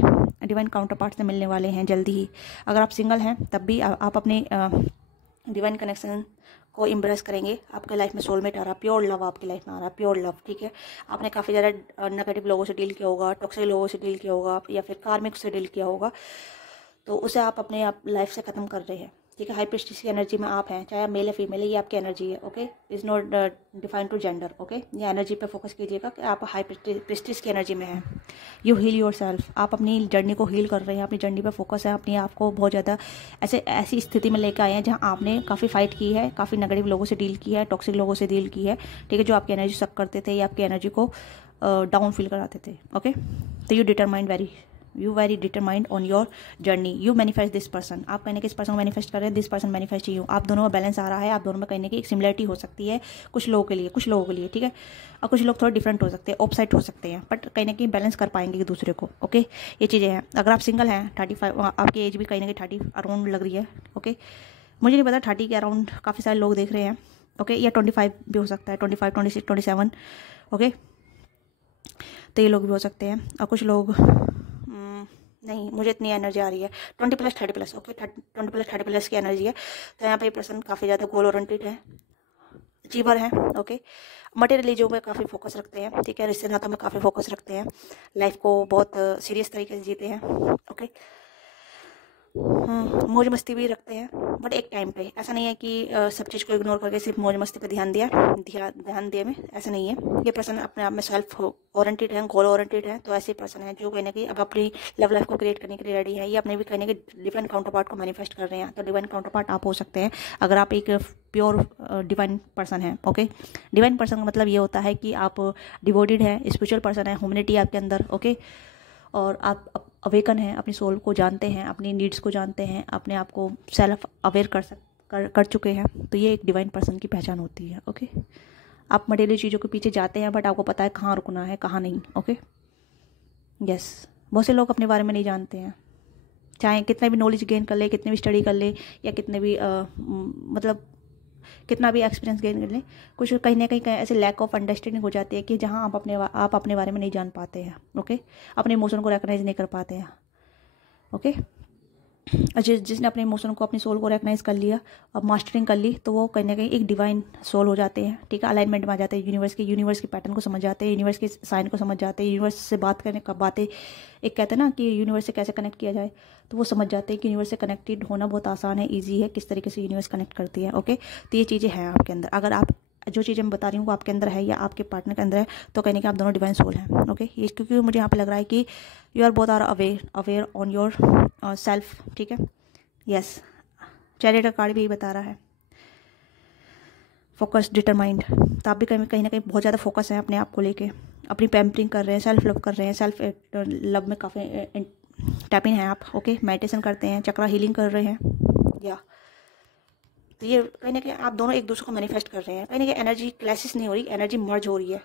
डिवाइन काउंटर पार्ट से मिलने वाले हैं जल्दी ही। अगर आप सिंगल हैं तब भी आप अपने डिवाइन कनेक्शन को इम्प्रेस करेंगे। आपके लाइफ में सोलमेट आ रहा, प्योर लव आपकी लाइफ में आ रहा, प्योर लव, ठीक है। आपने काफ़ी ज़्यादा नेगेटिव लोगों से डील किया होगा, टॉक्सिक लोगों से डील किया होगा, या फिर कार्मिक से डील किया होगा, तो उसे आप अपने लाइफ से ख़त्म कर रहे हैं, ठीक है। हाई प्रीस्टिस की एनर्जी में आप हैं, चाहे आप मेल या फीमेल है, ये आपकी एनर्जी है, okay. Is not define to gender, okay. ये एनर्जी पे फोकस कीजिएगा कि आप हाई प्रीस्टिस की एनर्जी में हैं। यू हील योर सेल्फ, आप अपनी जर्नी को हील कर रहे हैं, अपनी जर्नी पे फोकस है, अपनी आप को बहुत ज़्यादा ऐसी स्थिति में लेकर आए हैं जहाँ आपने काफ़ी फाइट की है, काफ़ी नेगेटिव लोगों से डील की है, टॉक्सिक लोगों से डील की है, ठीक है, जो आपकी एनर्जी सक करते थे या आपकी एनर्जी को डाउन फील कराते थे, ओके। तो you very determined on your journey, you manifest this person, आप कहने के इस पर्सन को मैनिफेस्ट कर रहे हैं, दिस पर्सन मैनिफेस्ट यू। आप दोनों में बैलेंस आ रहा है, आप दोनों में कहने की एक सिमिलरिटी हो सकती है कुछ लोगों के लिए, ठीक है। और कुछ लोग थोड़ा डिफरेंट हो सकते हैं, ऑपोजिट हो सकते हैं, बट कहीं ना कहीं बैलेंस कर पाएंगे एक दूसरे को, ओके। ये चीज़ें हैं। अगर आप सिंगल हैं, 35, आपकी एज भी कहीं ना कहीं 30 अराउंड लग रही है, ओके। मुझे नहीं पता, 30 के अराउंड काफ़ी सारे लोग देख रहे हैं, ओके। या 25 भी हो सकता है, 25, 26, 27, ओके। तो ये लोग भी हो सकते हैं। और कुछ लोग नहीं, मुझे इतनी एनर्जी आ रही है 20+, 30+, ओके। 20+, 30+ की एनर्जी है। तो यहाँ पे पर्सन काफ़ी ज़्यादा गोल ओरिएंटेड है, अचीवर है, ओके। मटेरियल चीज़ों में काफ़ी फोकस रखते हैं, ठीक है। रिश्ते नातों में काफ़ी फोकस रखते हैं, लाइफ को बहुत सीरियस तरीके से जीते हैं, ओके। मौज मस्ती भी रखते हैं, बट एक टाइम पे। ऐसा नहीं है कि सब चीज़ को इग्नोर करके सिर्फ मौज मस्ती पे ध्यान दिए में, ऐसा नहीं है। ये पर्सन अपने आप में सेल्फ ओरिएंटेड है, गोल ओरिएंटेड है। तो ऐसे पर्सन है जो कहीं ना कहीं अब अपनी लव लाइफ को क्रिएट करने के लिए रेडी है। ये अपने भी कहने के डिवाइन काउंटर पार्ट को मैनिफेस्ट कर रहे हैं। तो डिवाइन काउंटर पार्ट आप हो सकते हैं अगर आप एक प्योर डिवाइन पर्सन है, ओके। डिवाइन पर्सन का मतलब ये होता है कि आप डिवोटेड है, स्पिरिचुअल पर्सन है, ह्यूमैनिटी आपके अंदर, ओके। और आप अवेकन हैं, अपनी सोल को जानते हैं, अपनी नीड्स को जानते हैं, अपने आप को सेल्फ अवेयर कर चुके हैं। तो ये एक डिवाइन पर्सन की पहचान होती है, ओके। आप मटेरियल चीज़ों के पीछे जाते हैं, बट आपको पता है कहाँ रुकना है, कहाँ नहीं, ओके। यस, बहुत से लोग अपने बारे में नहीं जानते हैं, चाहे कितने भी नॉलेज गेन कर ले, कितने भी स्टडी कर ले, या कितने भी मतलब कितना भी एक्सपीरियंस गेन कर लें, कुछ कहीं ना कहीं ऐसे लैक ऑफ अंडरस्टैंडिंग हो जाती है कि जहाँ आप अपने बारे में नहीं जान पाते हैं, ओके। अपने इमोशन को रिकॉग्नाइज नहीं कर पाते हैं, ओके। जिसने अपने इमोशन को, अपनी सोल को रिकॉग्नाइज कर लिया और मास्टरिंग कर ली, तो वो कहीं ना कहीं एक डिवाइन सोल हो जाते हैं, ठीक है। अलाइनमेंट में आ जाते हैं यूनिवर्स की पैटर्न को समझ जाते हैं, यूनिवर्स के साइन को समझ जाते हैं, यूनिवर्स से बात करने का बातें, एक कहते हैं ना कि यूनिवर्स से कैसे कनेक्ट किया जाए, तो वो समझ जाते हैं कि यूनिवर्स से कनेक्टेड होना बहुत आसान है, ईजी है, किस तरीके से यूनिवर्स कनेक्ट करती है, ओके। तो ये चीज़ें हैं आपके अंदर। अगर आप जो चीज़ें मैं बता रही हूँ वो आपके अंदर है या आपके पार्टनर के अंदर है, तो कहने के आप दोनों डिवाइन सोल हैं, ओके। ये क्योंकि मुझे यहाँ पे लग रहा है कि you are both are aware on yourself, ठीक है। यस, चैरियट का कार्ड भी यही बता रहा है। Focus, determined. तो आप भी कहीं ना कहीं बहुत ज़्यादा फोकस है अपने आप को लेके, अपनी पैम्परिंग कर रहे हैं, सेल्फ लव कर रहे हैं, सेल्फ लव में काफ़ी टैपिंग है आप। ओके, मेडिटेशन करते हैं, चक्रा हीलिंग कर रहे हैं या तो ये कहीं ना कहीं आप दोनों एक दूसरे को मैनिफेस्ट कर रहे हैं। कहीं ना कहीं एनर्जी क्लैशेस नहीं हो रही, एनर्जी मर्ज हो रही है।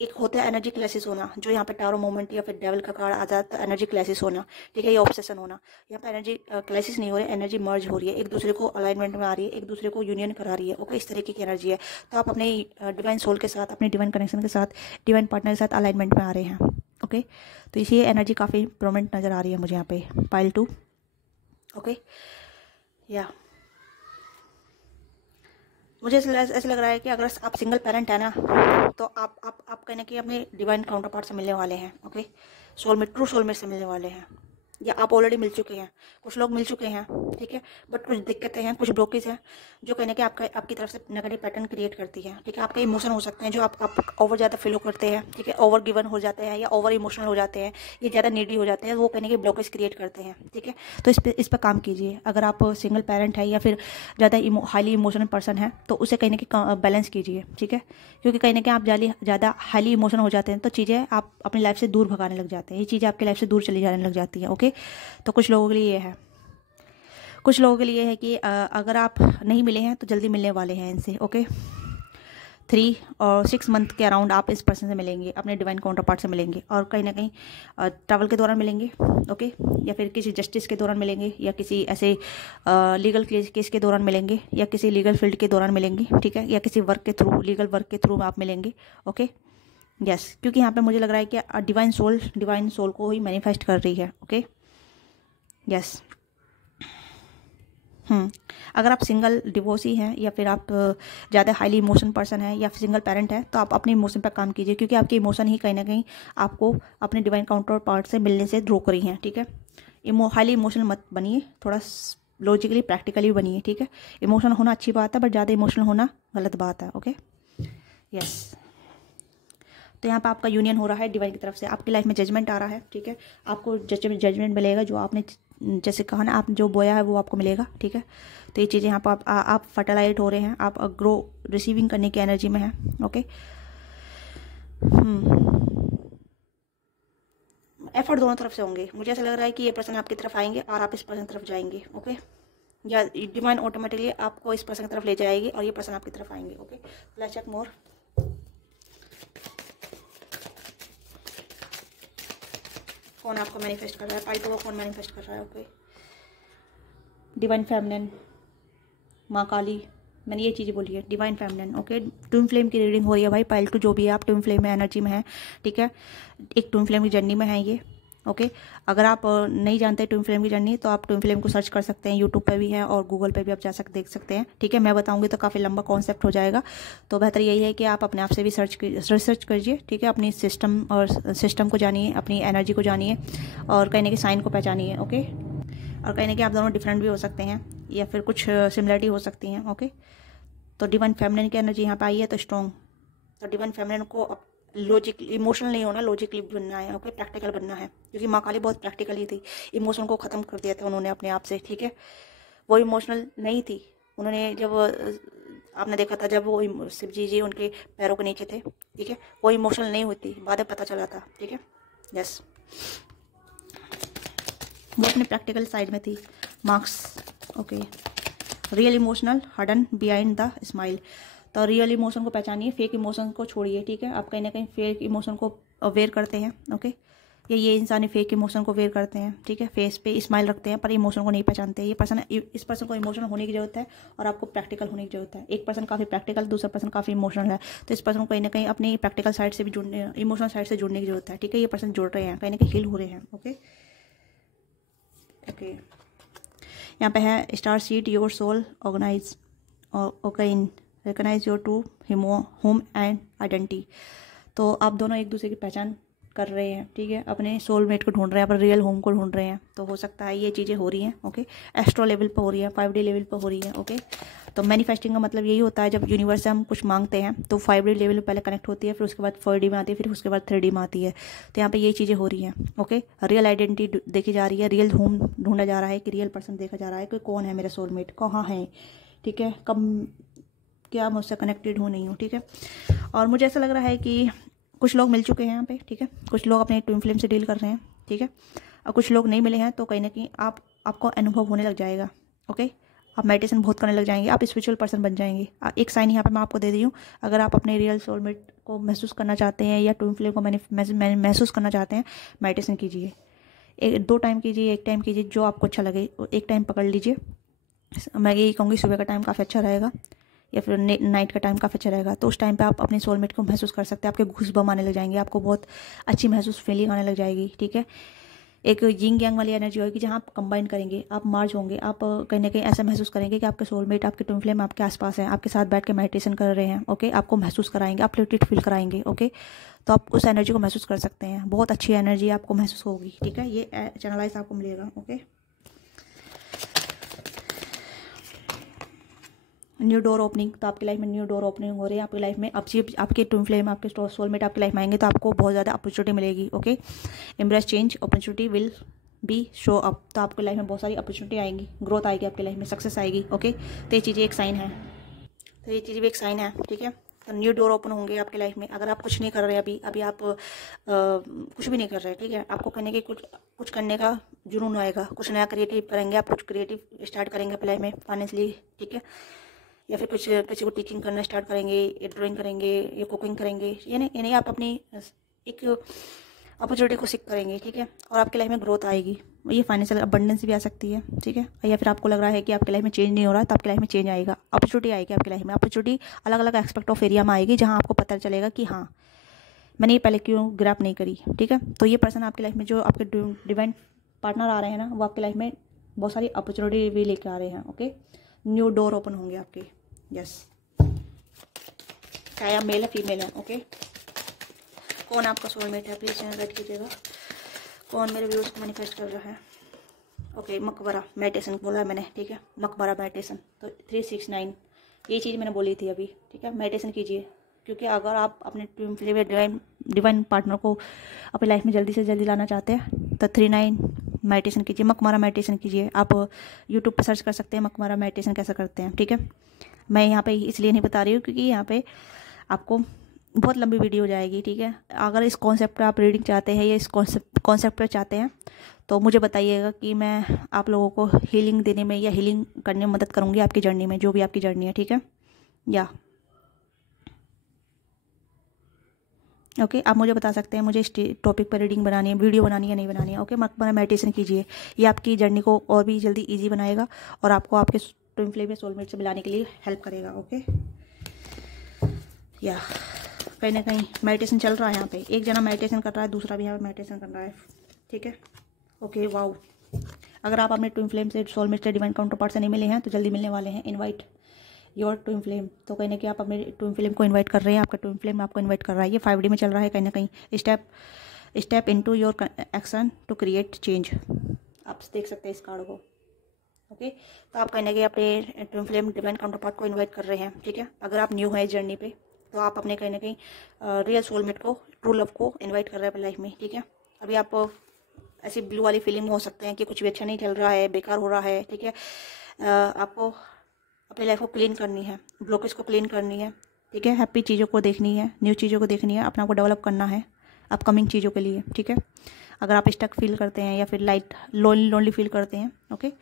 एक होता है एनर्जी क्लैशेस होना, जो यहाँ पे टारो मोमेंट या फिर डेविल का कार्ड आ जाता है, एनर्जी क्लैशेस होना, ठीक है, ये ऑब्सेशन होना। यहाँ पे एनर्जी क्लैशेस नहीं हो रही, एनर्जी मर्ज हो रही है, एक दूसरे को अलाइनमेंट में आ रही है, एक दूसरे को यूनियन करा रही है। ओके, इस तरीके की एनर्जी है। तो आप अपने डिवाइन सोल के साथ, अपने डिवाइन कनेक्शन के साथ, डिवाइन पार्टनर के साथ अलाइनमेंट में आ रहे हैं। ओके, तो इसी एनर्जी काफ़ी प्रोमिनेंट नज़र आ रही है मुझे यहाँ पे पाइल 2। ओके, या मुझे ऐसा लग रहा है कि अगर आप सिंगल पेरेंट है ना, तो आप कहीं ना कहीं अपने डिवाइन काउंटर पार्ट से मिलने वाले हैं। ओके, सोलमेट, ट्रू सोलमेट से मिलने वाले हैं, या आप ऑलरेडी मिल चुके हैं। कुछ लोग मिल चुके हैं, ठीक है, बट कुछ दिक्कतें हैं, कुछ ब्लॉकेज हैं, जो कहीं ना कहीं आपकी तरफ से नेगेटिव पैटर्न क्रिएट करती है। ठीक है, आपके इमोशन हो सकते हैं जो आप ओवर ज़्यादा फील करते हैं, ठीक है, ओवर गिवन हो जाते हैं या ओवर इमोशनल हो जाते हैं, ये ज़्यादा नीडी हो जाते हैं, वो कहीं ना कहीं ब्लॉकेज क्रिएट करते हैं। ठीक है, तो इस पर काम कीजिए। अगर आप सिंगल पेरेंट है या फिर ज़्यादा हाईली इमोशनल पर्सन है, तो उसे कहीं ना कहीं बैलेंस कीजिए। ठीक है, क्योंकि कहीं ना कहीं आप ज़्यादा हाईली इमोशनल हो जाते हैं तो चीज़ें आप अपनी लाइफ से दूर भगाने लग जाते हैं, ये चीज़ें आपकी लाइफ से दूर चली जाने लग जाती हैं। ओके, तो कुछ लोगों के लिए ये है, कुछ लोगों के लिए है कि अगर आप नहीं मिले हैं तो जल्दी मिलने वाले हैं इनसे। ओके, 3 और 6 मंथ के अराउंड आप इस पर्सन से मिलेंगे, अपने डिवाइन काउंटर पार्ट से मिलेंगे, और कहीं ना कहीं ट्रैवल के दौरान मिलेंगे। ओके, या फिर किसी जस्टिस के दौरान मिलेंगे, या किसी ऐसे लीगल केस के दौरान मिलेंगे, या किसी लीगल फील्ड के दौरान मिलेंगे। ठीक है, या किसी वर्क के थ्रू, लीगल वर्क के थ्रू आप मिलेंगे। ओके, यस, क्योंकि यहाँ पे मुझे लग रहा है कि डिवाइन सोल को ही मैनिफेस्ट कर रही है। Okay, yes. अगर आप सिंगल डिवोर्सी हैं या फिर आप ज़्यादा हाईली इमोशन पर्सन है या फिर सिंगल पेरेंट है, तो आप अपने इमोशन पर काम कीजिए, क्योंकि आपके इमोशन ही कहीं ना कहीं आपको अपने डिवाइन काउंटर पार्ट से मिलने से रोक रही हैं। ठीक है, हाईली इमोशनल मत बनिए, थोड़ा लॉजिकली प्रैक्टिकली बनिए। ठीक है, इमोशनल होना अच्छी बात है, बट ज़्यादा इमोशनल होना गलत बात है। Okay, yes. तो यहाँ पर आपका यूनियन हो रहा है डिवाइन की तरफ से, आपकी लाइफ में जजमेंट आ रहा है। ठीक है, आपको जजमेंट मिलेगा, जो आपने जैसे कहा ना, आप जो बोया है वो आपको मिलेगा। ठीक है, तो ये चीज़ें यहाँ पर आप फर्टिलाइज हो रहे हैं, आप ग्रो रिसीविंग करने की एनर्जी में हैं। ओके, एफर्ट दोनों तरफ से होंगे। मुझे ऐसा लग रहा है कि ये पर्सन आपकी तरफ आएंगे और आप इस पर्सन की तरफ जाएंगे। ओके, या डिवाइन ऑटोमेटिकली आपको इस पर्सन की तरफ ले जाएगी और ये पर्सन आपकी तरफ आएंगे। ओके, लेट्स चेक मोर। कौन आपको मैनिफेस्ट कर रहा है, पाइल को कौन मैनिफेस्ट कर रहा है। ओके, डिवाइन फेमिनिन, माँ काली, मैंने ये चीज़ें बोली है, divine feminine. Okay, twin flame की रीडिंग हो रही है भाई, पाइल 2 जो भी है, आप ट्विन फ्लेम में एनर्जी में है। ठीक है, एक ट्विन फ्लेम की जर्नी में है ये। ओके, अगर आप नहीं जानते ट्विन फ्लेम की जर्नी, तो आप ट्विन फ्लेम को सर्च कर सकते हैं, यूट्यूब पे भी है और गूगल पे भी आप देख सकते हैं। ठीक है, मैं बताऊंगी तो काफ़ी लंबा कॉन्सेप्ट हो जाएगा, तो बेहतर यही है कि आप अपने आप से भी रिसर्च करिए। ठीक है, अपनी सिस्टम को जानिए, अपनी एनर्जी को जानिए, और कहीं ना कहीं साइन को पहचानिए। ओके, और कहीं ना कहीं आप दोनों डिफरेंट भी हो सकते हैं या फिर कुछ सिमिलरिटी हो सकती हैं। ओके, तो डिवाइन फेमिनिन की एनर्जी यहाँ पे आई है, तो स्ट्रॉन्ग। तो डिवाइन फेमिनिन को लॉजिकली, इमोशनल नहीं होना, लॉजिकली बनना है। ओके, प्रैक्टिकल बनना है, क्योंकि माँ काली बहुत प्रैक्टिकली थी, इमोशन को ख़त्म कर दिया था उन्होंने अपने आप से। ठीक है, वो इमोशनल नहीं थी। उन्होंने जब आपने देखा था, जब वो शिव जी उनके पैरों के नीचे थे, ठीक है, वो इमोशनल नहीं होती, बाद में पता चला था। ठीक है, यस, वो अपने प्रैक्टिकल साइड में थी। Marks, okay, real emotional hidden behind the smile. तो रियल इमोशन को पहचानिए, फेक इमोशन को छोड़िए। ठीक है, आप कहीं ना कहीं फेक इमोशन को अवेयर करते हैं। ओके, ये इंसान फेक इमोशन को अवेयर करते हैं। ठीक है, फेस पे स्माइल रखते हैं पर इमोशन को नहीं पहचानते। इस पर्सन को इमोशनल होने की जरूरत है और आपको प्रैक्टिकल होने की जरूरत है। एक पर्सन काफ़ी प्रैक्टिकल, दूसरा पर्सन काफ़ी इमोशनल है, तो इस पर्सन को कहीं ना कहीं अपनी प्रैक्टिकल साइड से भी जुड़ने, इमोशनल साइड से जुड़ने की जरूरत है। ठीक है, ये पर्सन जुड़ रहे हैं, कहीं ना कहीं हील हो रहे हैं। ओके, ओके, यहाँ पे है star seed your soul organise okay in recognise your true home and identity. तो आप दोनों एक दूसरे की पहचान कर रहे हैं। ठीक है, अपने सोलमेट को ढूंढ रहे हैं, अपने रियल होम को ढूंढ रहे हैं। तो हो सकता है ये चीज़ें हो रही हैं। ओके, एस्ट्रो लेवल पर हो रही है, 5D लेवल पर हो रही है। ओके, तो मैनिफेस्टिंग का मतलब यही होता है, जब यूनिवर्स से हम कुछ मांगते हैं तो 5D लेवल में पहले कनेक्ट होती है, फिर उसके बाद 4D में आती है, फिर उसके बाद 3D में आती है। तो यहाँ पे ये चीज़ें हो रही हैं। ओके, रियल आइडेंटिटी देखी जा रही है, रियल होम ढूंढा जा रहा है, कि रियल पर्सन देखा जा रहा है कि कौन है मेरा सोलमेट, कहाँ है। ठीक है, कब क्या मैं उससे कनेक्टेड हूँ नहीं हूँ, ठीक है। और मुझे ऐसा लग रहा है कि कुछ लोग मिल चुके हैं यहाँ पे, ठीक है, कुछ लोग अपने ट्विन फ्लेम से डील कर रहे हैं, ठीक है, और कुछ लोग नहीं मिले हैं, तो कहीं ना कहीं आपको अनुभव होने लग जाएगा, ओके। आप मेडिटेशन बहुत करने लग जाएंगे, आप स्पिरिचुअल पर्सन बन जाएंगे। एक साइन यहाँ पे मैं आपको दे दी हूँ, अगर आप अपने रियल सोलमेट को महसूस करना चाहते हैं या ट्विन फ्लेम को महसूस करना चाहते हैं, मेडिटेशन कीजिए। 2 टाइम कीजिए, 1 टाइम कीजिए, जो आपको अच्छा लगे। 1 टाइम पकड़ लीजिए, मैं यही कहूँगी सुबह का टाइम काफ़ी अच्छा रहेगा या फिर नाइट का टाइम काफ़ी अच्छा रहेगा। तो उस टाइम पे आप अपने सोलमेट को महसूस कर सकते हैं, आपके गूज़बम्स आने लग जाएंगे, आपको बहुत अच्छी महसूस फीलिंग आने लग जाएगी, ठीक है। एक यिंग यांग वाली एनर्जी होगी जहाँ आप कंबाइन करेंगे, आप मार्ज होंगे, आप कहीं ना कहीं ऐसा महसूस करेंगे कि आपके सोलमेट, आपके ट्विन फ्लेम आपके आसपास हैं, आपके साथ बैठ के मेडिटेशन कर रहे हैं, ओके। आपको महसूस कराएंगे, आप लिफ्टेड फील कराएंगे, ओके। तो आप उस एनर्जी को महसूस कर सकते हैं, बहुत अच्छी एनर्जी आपको महसूस होगी, ठीक है। ये चैनलाइज आपको मिलेगा, ओके। न्यू डोर ओपनिंग, तो आपकी लाइफ में न्यू डोर ओपनिंग हो रही है आपकी लाइफ में। आपके ट्विन फ्लेम, आपके सोलमेट आपकी लाइफ में आएंगे तो आपको बहुत ज़्यादा अपॉर्चुनिटी मिलेगी, okay. Embrace change, opportunity will be show up, तो आपकी लाइफ में बहुत सारी अपॉर्चुनिटी आएंगी, ग्रोथ आएगी आपकी लाइफ में, सक्सेस आएगी, ओके। तो ये चीज़ें एक साइन है, तो ये चीज़ भी एक साइन है, ठीक है। तो न्यू डोर ओपन होंगे आपकी लाइफ में। अगर आप कुछ नहीं कर रहे अभी आप कुछ भी नहीं कर रहे, ठीक है, आपको करने के कुछ करने का जुनून आएगा, कुछ नया क्रिएटिव करेंगे, आप कुछ क्रिएटिव स्टार्ट करेंगे अपनी लाइफ में फाइनेंशियली, ठीक है, या फिर कुछ किसी को टीचिंग करना स्टार्ट करेंगे, या ड्राइंग करेंगे, या कुकिंग करेंगे, यानी आप अपनी एक अपॉर्चुनिटी को सीख करेंगे, ठीक है। और आपकी लाइफ में ग्रोथ आएगी, ये फाइनेंशियल अबंडेंस भी आ सकती है, ठीक है। या फिर आपको लग रहा है कि आपकी लाइफ में चेंज नहीं हो रहा है, तो आपकी लाइफ में चेंज आएगा, अपॉर्चुनिटी आएगी आपकी लाइफ में। अपॉर्चुनिटी अलग अलग एस्पेक्ट ऑफ एरिया में आएगी, जहाँ आपको पता चलेगा कि हाँ, मैंने ये पहले क्यों ग्रैप नहीं करी, ठीक है। तो ये पर्सन आपकी लाइफ में, जो आपके डिवाइन पार्टनर आ रहे हैं ना, वो आपकी लाइफ में बहुत सारी अपॉर्चुनिटी भी लेकर आ रहे हैं, ओके। न्यू डोर ओपन होंगे आपके, यस। चाहे आप मेल है फीमेल है, ओके। कौन आपका सोलमेट है, प्लीज चैनल राइट कीजिएगा। कौन मेरे व्यूज को मैनिफेस्ट कर रहा है, ओके। मकबरा मेडिटेशन बोला है मैंने, ठीक है, मकबरा मेडिटेशन। तो 369 ये चीज़ मैंने बोली थी अभी, ठीक है। मेडिटेशन कीजिए, क्योंकि अगर आप अपने ट्विन फ्लेम डिवाइन पार्टनर को अपनी लाइफ में जल्दी से जल्दी लाना चाहते हैं, तो 39 मेडिटेशन कीजिए, मकबरा मेडिटेशन कीजिए। आप यूट्यूब पर सर्च कर सकते हैं मकबरा मेडिटेशन कैसे करते हैं, ठीक है। मैं यहाँ पे इसलिए नहीं बता रही हूँ क्योंकि यहाँ पे आपको बहुत लंबी वीडियो हो जाएगी, ठीक है। अगर इस कॉन्सेप्ट पर आप रीडिंग चाहते हैं या इस कॉन्सेप्ट पर चाहते हैं, तो मुझे बताइएगा कि मैं आप लोगों को हीलिंग देने में या हीलिंग करने में मदद करूँगी आपकी जर्नी में, जो भी आपकी जर्नी है, ठीक है। या ओके, आप मुझे बता सकते हैं मुझे इस टॉपिक पर रीडिंग बनानी है, वीडियो बनानी है या नहीं बनानी है, ओके। मकबरा मेडिटेशन कीजिए, ये आपकी जर्नी को और भी जल्दी ईजी बनाएगा और आपको आपके ट्विन फ्लेम या सोलमेट से मिलाने के लिए हेल्प करेगा, ओके। या कहीं ना कहीं मेडिटेशन चल रहा है यहाँ पे, एक जना मेडिटेशन कर रहा है, दूसरा भी यहाँ पे मेडिटेशन कर रहा है, ठीक है, ओके। वाओ, अगर आप अपने ट्विन फ्लेम से, सोलमेट से, डिवाइन काउंटर पार्ट से नहीं मिले हैं तो जल्दी मिलने वाले हैं। इनवाइट योर ट्विन फ्लेम, तो कहीं ना कहीं आप अपने ट्विन फ्लेम को इनवाइट कर रहे हैं, आपका ट्विन फ्लेम आपको इनवाइट कर रहा है। ये 5D में चल रहा है, कहीं ना कहीं step into your action to create change, आप देख सकते हैं इस कार्ड को, ओके। तो आप कहीं ना कहीं अपने twin flame divine counter part को इन्वाइट कर रहे हैं, ठीक है। अगर आप न्यू हैं जर्नी पे, तो आप अपने कहीं ना कहीं रियल सोलमेट को, ट्रू लव को इनवाइट कर रहे हैं अपनी लाइफ में, ठीक है। अभी आप ऐसी ब्लू वाली फीलिंग हो सकते हैं कि कुछ भी अच्छा नहीं चल रहा है, बेकार हो रहा है, ठीक है। आपको अपनी लाइफ को क्लीन करनी है, ब्लॉकेज को क्लीन करनी है, ठीक है। हैप्पी चीज़ों को देखनी है, न्यू चीज़ों को देखनी है, अपने आप को डेवलप करना है अपकमिंग चीज़ों के लिए, ठीक है। अगर आप स्टक फील करते हैं या फिर लाइट लोनली फील करते हैं, ओके,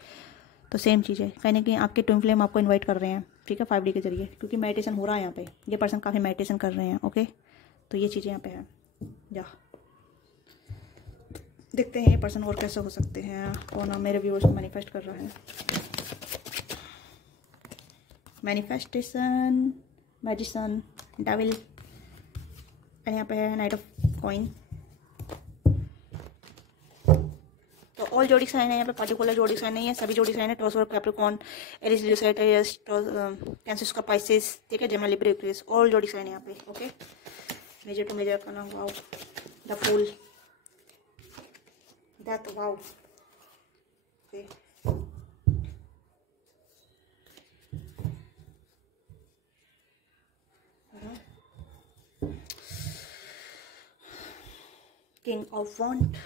तो सेम चीज़ है, कहीं ना कहीं आपके ट्विन फ्लेम आपको इनवाइट कर रहे हैं, ठीक है, 5D के जरिए, क्योंकि मेडिटेशन हो रहा है यहाँ पे, ये पर्सन काफ़ी मेडिटेशन कर रहे हैं, ओके। तो ये चीज़ें यहाँ पे है। या देखते हैं ये पर्सन और कैसे हो सकते हैं, कौन मेरे व्यूअर्स को मैनिफेस्ट कर रहा है। मैनिफेस्टेशन, मैजिशियन, डेविल, एंड यहाँ पे है नाइट ऑफ कॉइन। तो ऑल जोड़ी साइन है यहाँ पे, पार्टिकुलर जोड़ी साइन नहीं है, सभी जोड़ी साइन है। टॉरस और Capricorn, Aries, Leo, Sagittarius, Cancer का पाइसेस, ठीक है, जेमिनी, लिब्रा, एक्वेरियस, ऑल जोड़ी साइन है यहाँ पे, ओके। मेजर टू मेजर का नाम, wow, the fool, that, wow, okay. King of wand.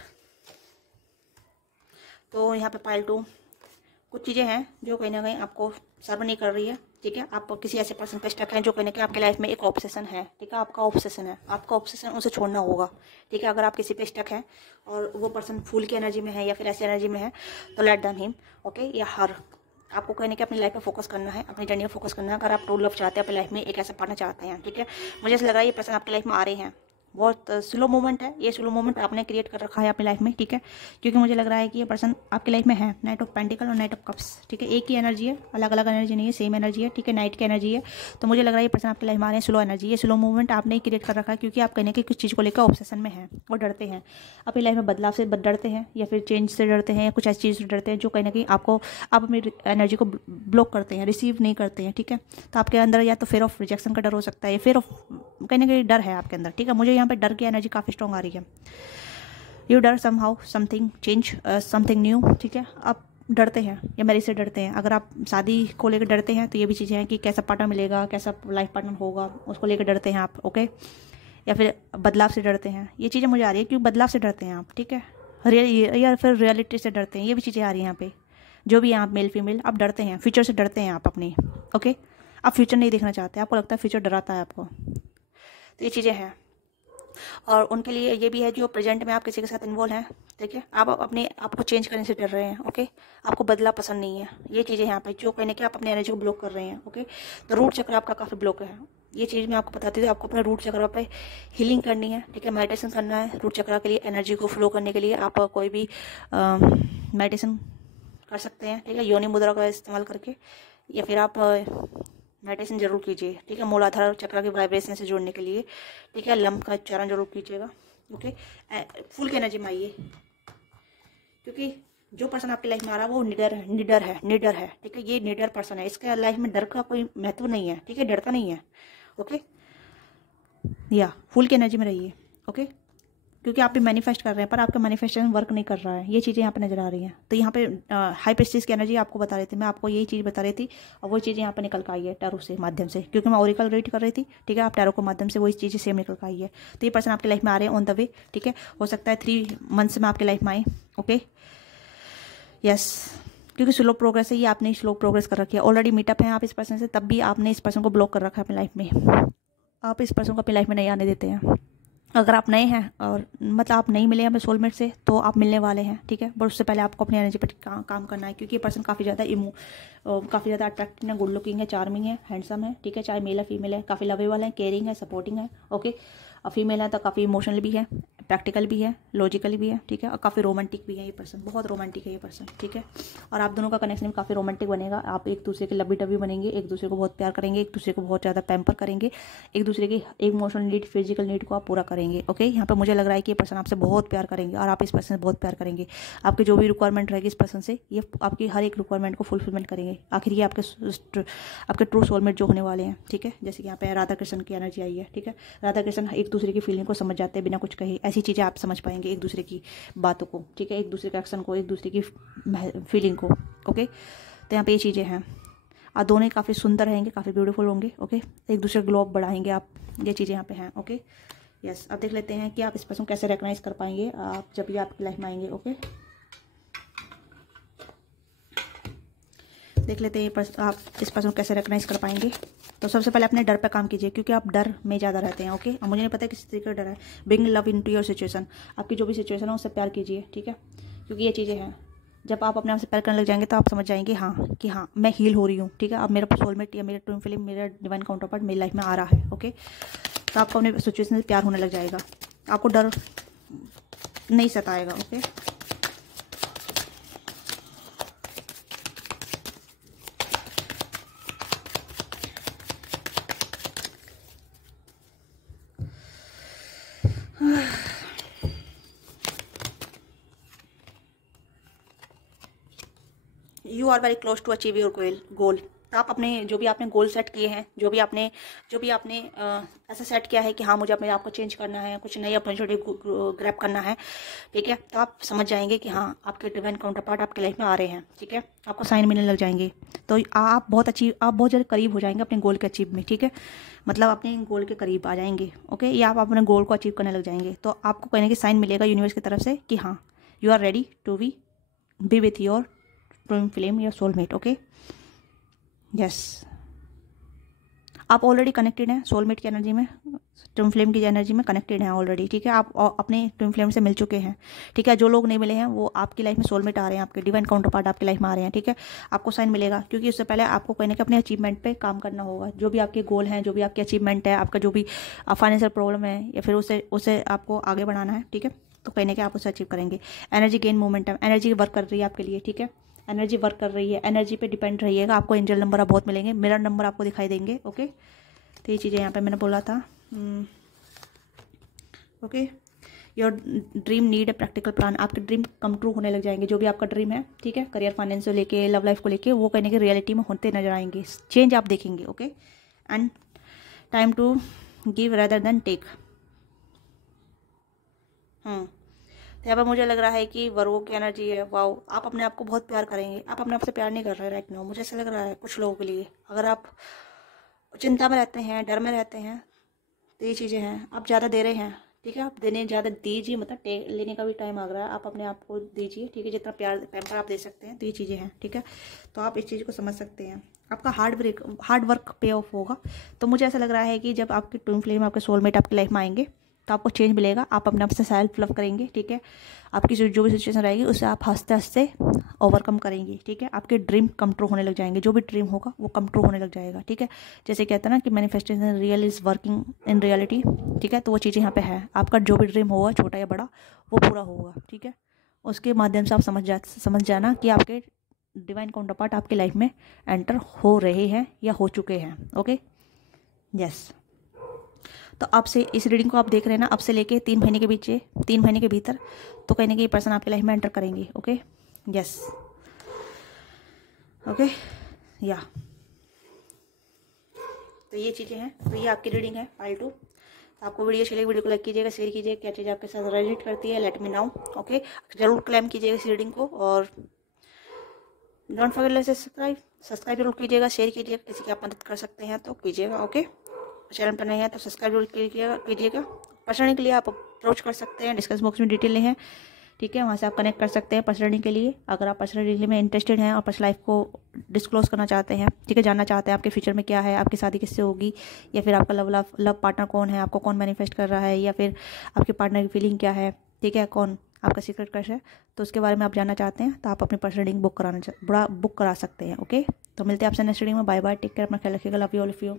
तो यहाँ पे पाइल 2, कुछ चीज़ें हैं जो कहीं ना कहीं आपको सर्व नहीं कर रही है, ठीक है, आप किसी ऐसे पर्सन पे स्टक हैं जो कहने के आपके लाइफ में एक ऑब्सेशन है, ठीक है, आपका ऑब्सेशन है, आपका ऑब्सेशन उसे छोड़ना होगा, ठीक है। अगर आप किसी पे स्टक हैं और वो पर्सन फूल की एनर्जी में है या फिर ऐसी एनर्जी में है तो लेट देम हिम, ओके, या हर। आपको कहने के अपनी लाइफ पे फोकस करना है, अपनी जर्नी पे फोकस करना है। अगर आप ट्रू लव चाहते हैं अपनी लाइफ में, एक ऐसा पार्टनर चाहते हैं, ठीक है, मुझे ऐसा लग रहा है ये पर्सन आपकी लाइफ में आ रहे हैं। बहुत स्लो मोमेंट है, ये स्लो मोमेंट आपने क्रिएट कर रखा है अपनी लाइफ में, ठीक है, क्योंकि मुझे लग रहा है कि ये पर्सन आपकी लाइफ में है। नाइट ऑफ पेंटिकल और नाइट ऑफ कप्स, ठीक है, एक ही एनर्जी है, अलग अलग एनर्जी नहीं है, सेम एनर्जी है, ठीक है, नाइट की एनर्जी है। तो मुझे लग रहा है ये पर्सन आपकी लाइफ में आ रहे हैं स्लो एनर्जी। ये स्लो मूवमेंट आपने ही क्रिएट कर रखा है क्योंकि आप कहने के कुछ चीज़ को लेकर ऑब्सेशन में हैं और डरते हैं, अपनी लाइफ में बदलाव से डरते हैं या फिर चेंज से डरते हैं या कुछ ऐसी चीज़ से डरते हैं जो कहीं ना कहीं आपको, आप अपनी एनर्जी को ब्लॉक करते हैं, रिसीव नहीं करते हैं, ठीक है। तो आपके अंदर या तो फियर ऑफ रिजेक्शन का डर हो सकता है या फियर ऑफ कहीं ना कहीं डर है आपके अंदर, ठीक है। मुझे यहाँ पे डर की एनर्जी काफ़ी स्ट्रॉन्ग आ रही है। यू डर somehow something change, something new, ठीक है, आप डरते हैं या मैरिज से डरते हैं। अगर आप शादी को लेकर डरते हैं तो ये भी चीज़ें हैं कि कैसा पार्टनर मिलेगा, कैसा लाइफ पार्टनर होगा, उसको लेकर डरते हैं आप, ओके। या फिर बदलाव से डरते हैं, ये चीज़ें मुझे आ रही है क्योंकि बदलाव से डरते हैं आप, ठीक है, या फिर रियलिटी से डरते हैं, ये भी चीज़ें आ रही हैं यहाँ पे। जो भी हैं आप, मेल फीमेल, आप डरते हैं, फ्यूचर से डरते हैं आप अपने, ओके। आप फ्यूचर नहीं देखना चाहते, आपको लगता है फ्यूचर डराता है आपको, तो ये चीज़ें हैं। और उनके लिए ये भी है जो प्रेजेंट में आप किसी के साथ इन्वॉल्व हैं, ठीक है, आप अपने आप को चेंज करने से डर रहे हैं, ओके, आपको बदला पसंद नहीं है, ये चीज़ें यहाँ पे जो कहने के आप अपनी एनर्जी को ब्लॉक कर रहे हैं, ओके। तो रूट चक्र आपका काफ़ी ब्लॉक है, ये चीज़ मैं आपको बताती हूँ। आपको अपने रूट चक्र पे हीलिंग करनी है, ठीक है, मेडिटेशन करना है रूट चक्र के लिए, एनर्जी को फ्लो करने के लिए आप कोई भी मेडिटेशन कर सकते हैं, ठीक है, योनि मुद्रा का इस्तेमाल करके, या फिर आप मेडिटेशन जरूर कीजिए, ठीक है, मूलाधार चक्र के वाइब्रेशन से जुड़ने के लिए, ठीक है, लंब का उच्चारण जरूर कीजिएगा, ओके। फुल की एनर्जी में आइए, क्योंकि जो पर्सन आपकी लाइफ में आ रहा है वो निडर है, ठीक है, ये निडर पर्सन है, इसके लाइफ में डर का कोई महत्व नहीं है, ठीक है, डरता नहीं है, ओके। या फुल की एनर्जी में रहिए, ओके, क्योंकि आप भी मैनिफेस्ट कर रहे हैं पर आपका मैनिफेस्टेशन वर्क नहीं कर रहा है, ये चीज़ें यहाँ पे नजर आ रही हैं। तो यहाँ पे हाई प्रेस्टीज की एनर्जी आपको बता रही थी, मैं आपको यही चीज़ बता रही थी और वही चीज़ें यहाँ पे निकल कर आई है टैरो से माध्यम से, क्योंकि मैं ओरिकल रीड कर रही थी, ठीक है, आप टैरो के माध्यम से वही चीज़ें सेम निकल कर आई है। तो ये पर्सन आपकी लाइफ में आ रहे हैं ऑन द वे, ठीक है, हो सकता है 3 मंथ्स में आपकी लाइफ में आए, ओके, यस, क्योंकि स्लो प्रोग्रेस है, ये आपने स्लो प्रोग्रेस कर रखी है, ऑलरेडी मीटअप है आप इस पर्सन से, तब भी आपने इस पर्सन को ब्लॉक कर रखा है अपनी लाइफ में, आप इस पर्सन को अपनी लाइफ में नहीं आने देते हैं। अगर आप नए हैं और मतलब आप नहीं मिले अपने सोलमेट से तो आप मिलने वाले हैं, ठीक है, पर उससे पहले आपको अपनी एनर्जी पर काम करना है, क्योंकि ये पर्सन काफ़ी ज़्यादा अट्रैक्टिव है, गुड लुकिंग है, चार्मिंग है, हैंडसम है, ठीक है, चाहे मेल है फीमेल है, काफ़ी लवेबल है, केयरिंग है, सपोर्टिंग है, ओके। और फीमेल है तो काफ़ी इमोशनल भी है, प्रैक्टिकल भी है, लॉजिकल भी है, ठीक है, और काफ़ी रोमांटिक भी है ये पर्सन, बहुत रोमांटिक है ये पर्सन, ठीक है। और आप दोनों का कनेक्शन भी काफ़ी रोमांटिक बनेगा, आप एक दूसरे के लबी डबी बनेंगे, एक दूसरे को बहुत प्यार करेंगे, एक दूसरे को बहुत ज़्यादा पैम्पर करेंगे, एक दूसरे की इमोशनल नीड, फिजिकल नीड को आप पूरा करेंगे, ओके। यहाँ पर मुझे लग रहा है कि ये पर्सन आपसे बहुत प्यार करेंगे और आप इस पर्सन से बहुत प्यार करेंगे। आपकी जो भी रिक्वायरमेंट रहेगी इस पर्सन से, ये आपकी हर एक रिक्वायरमेंट को फुलफिलमेंट करेंगे। आखिर ये आपके ट्रू सोलमेट जो होने वाले हैं, ठीक है, जैसे कि यहाँ पे राधा कृष्ण की एनर्जी आई है, ठीक है, राधा कृष्ण एक दूसरे की फीलिंग को समझ जाते हैं बिना कुछ कहे, ऐसी चीज़ें आप समझ पाएंगे एक दूसरे की बातों को, ठीक है, एक दूसरे के एक्शन को, एक दूसरे की फीलिंग को, ओके। तो यहाँ पे ये चीज़ें हैं और दोनों काफ़ी सुंदर रहेंगे, काफ़ी ब्यूटीफुल होंगे, ओके, एक दूसरे ग्लो अप बढ़ाएंगे आप, ये चीज़ें यहाँ पे हैं, ओके, यस। अब देख लेते हैं कि आप इस पर्सन कैसे रिकॉग्नाइज कर पाएंगे आप जब भी आपकी लाइफ में आएंगे, ओके। देख लेते हैं आप इस पर्सन को कैसे रिकॉग्नाइज कर पाएंगे। तो सबसे पहले अपने डर पे काम कीजिए, क्योंकि आप डर में ज़्यादा रहते हैं, ओके। और मुझे नहीं पता किस तरीके का डर है। Bring love into your situation, आपकी जो भी सिचुएशन है उससे प्यार कीजिए, ठीक है, क्योंकि ये चीज़ें हैं, जब आप अपने आप से प्यार करने लग जाएंगे तो आप समझ जाएंगे हाँ कि हाँ मैं हील हो रही हूँ, ठीक है। अब मेरा सोलमेट या मेरा ट्विन फ्लेम, मेरा डिवाइन काउंटरपार्ट मेरी लाइफ में आ रहा है, ओके। तो आपको अपने सिचुएशन से प्यार होने लग जाएगा, आपको डर नहीं सताएगा, okay. You are very close to achieve your goal. तो आप अपने जो भी आपने गोल सेट किए हैं, जो भी आपने ऐसा सेट किया है कि हाँ मुझे अपने आप को चेंज करना है, कुछ नई अपॉर्चुनिटी ग्रैब करना है, ठीक है, तो आप समझ जाएंगे कि हाँ आपके डिवाइन काउंटरपार्ट आपके लाइफ में आ रहे हैं, ठीक है, आपको साइन मिलने लग जाएंगे। तो आप बहुत ज़्यादा करीब हो जाएंगे अपने गोल के अचीव में, ठीक है, मतलब अपने गोल के करीब आ जाएंगे, ओके, या आप अपने गोल को अचीव करने लग जाएंगे। तो आपको कहने की साइन मिलेगा यूनिवर्स की तरफ से कि हाँ you are ready to be with your twin flame, your soulmate, okay, yes. आप ऑलरेडी कनेक्टेड हैं सोलमेट की एनर्जी में, ट्विन फ्लेम की एनर्जी में कनेक्टेड हैं ऑलरेडी, ठीक है। आप अपने ट्विन फ्लेम से मिल चुके हैं, ठीक है। जो लोग नहीं मिले हैं वो आपकी लाइफ में सोलमेट आ रहे हैं, आपके डिवाइन काउंटर पार्ट आपकी लाइफ में आ रहे हैं, ठीक है। आपको साइन मिलेगा, क्योंकि उससे पहले आपको कहीं ना कहीं अपने अचीवमेंट पे काम करना होगा। जो भी आपके गोल हैं, जो भी आपकी अचीवमेंट है, आपका जो भी फाइनेंशियल प्रॉब्लम है, या फिर उसे आपको आगे बढ़ाना है, ठीक है। तो कहीं ना कहीं आप उसे अचीव करेंगे। Energy gain momentum, energy work कर रही है आपके लिए, ठीक है। एनर्जी वर्क कर रही है, एनर्जी पे डिपेंड रहिएगा। आपको एंजल नंबर आप बहुत मिलेंगे, मिरर नंबर आपको दिखाई देंगे, ओके। तो ये चीज़ें यहाँ पे मैंने बोला था, okay. Your dream need a practical plan, आपके ड्रीम कम ट्रू होने लग जाएंगे। जो भी आपका ड्रीम है, ठीक है, करियर फाइनेंस को लेके, लव लाइफ को लेके, वो कहने की रियलिटी में होते नजर आएंगे, चेंज आप देखेंगे, okay. And time to give rather then take. तो यहाँ पर मुझे लग रहा है कि वर्गो की एनर्जी है, वाओ। आप अपने आप को बहुत प्यार करेंगे। आप अपने आप से प्यार नहीं कर रहे राइट नाउ, मुझे ऐसा लग रहा है कुछ लोगों के लिए। अगर आप चिंता में रहते हैं, डर में रहते हैं, तो ये चीज़ें हैं। आप ज़्यादा दे रहे हैं, ठीक है। आप देने ज़्यादा दीजिए, मतलब लेने का भी टाइम आ रहा है। आप अपने आप को दीजिए, ठीक है, जितना प्यार पैम्पर आप दे सकते हैं। तो ये चीज़ें हैं, ठीक है। तो आप इस चीज़ को समझ सकते हैं। आपका हार्ड वर्क पे ऑफ होगा। तो मुझे ऐसा लग रहा है कि जब आपके ट्विन फ्लेम, आपके सोलमेट आपकी लाइफ में आएंगे, तो आपको चेंज मिलेगा। आप अपने आप से सेल्फ लव करेंगे, ठीक है। आपकी जो भी सिचुएशन रहेगी उसे आप हंसते हंसते ओवरकम करेंगे, ठीक है। आपके ड्रीम कम ट्रू होने लग जाएंगे। जो भी ड्रीम होगा वो कम ट्रू होने लग जाएगा, ठीक है। जैसे कहते हैं ना कि manifestation real is working in reality, ठीक है। तो वो चीज़ें यहाँ पे है। आपका जो भी ड्रीम होगा, छोटा या बड़ा, वो पूरा होगा, ठीक है। उसके माध्यम से आप समझ जाना कि आपके डिवाइन काउंटर पार्ट आपकी लाइफ में एंटर हो रहे हैं या हो चुके हैं, ओके, यस। तो अब से इस रीडिंग को आप देख रहे हैं ना, अब से लेके 3 महीने के बीच, 3 महीने के भीतर, तो कहीं ना कहीं पर्सन आपकी लाइफ में एंटर करेंगे, ओके, यस, ओके, या। तो ये चीज़ें हैं। तो ये आपकी रीडिंग है पार्ट 2। तो आपको वीडियो चलेगी, वीडियो को लाइक कीजिएगा, शेयर कीजिएगा। क्या चीज़ आपके साथ रिलेट करती है, लेट मी नाउ, ओके। जरूर क्लेम कीजिएगा इस रीडिंग को, और डोंट फॉरगेट टू सब्सक्राइब जरूर कीजिएगा, शेयर कीजिएगा। किसी की आप मदद कर सकते हैं तो कीजिएगा, ओके। चैनल पर नहीं है तो सब्सक्राइब जरूर कीजिएगा। पर्सनली के लिए आप अप्रोच कर सकते हैं, डिस्कस बॉक्स में डिटेल है, ठीक है। वहाँ से आप कनेक्ट कर सकते हैं पर्सनली के लिए। अगर आप पर्सनली में इंटरेस्टेड हैं और पर्सनल लाइफ को डिस्क्लोज करना चाहते हैं, ठीक है, जानना चाहते हैं आपके फ्यूचर में क्या है, आपकी शादी किससे होगी, या फिर आपका लव पार्टनर कौन है, आपको कौन मैनिफेस्ट कर रहा है, या फिर आपके पार्टनर की फीलिंग क्या है, ठीक है, कौन आपका सीक्रेट क्रश है, तो उसके बारे में आप जानना चाहते हैं, तो आप अपनी पर्सनल रीडिंग बुक करा सकते हैं, ओके। तो मिलते हैं आपसे नेक्स्ट रीडिंग में। बाय बाय, टेक केयर, अपना ख्याल रखिएगा, love you all of you.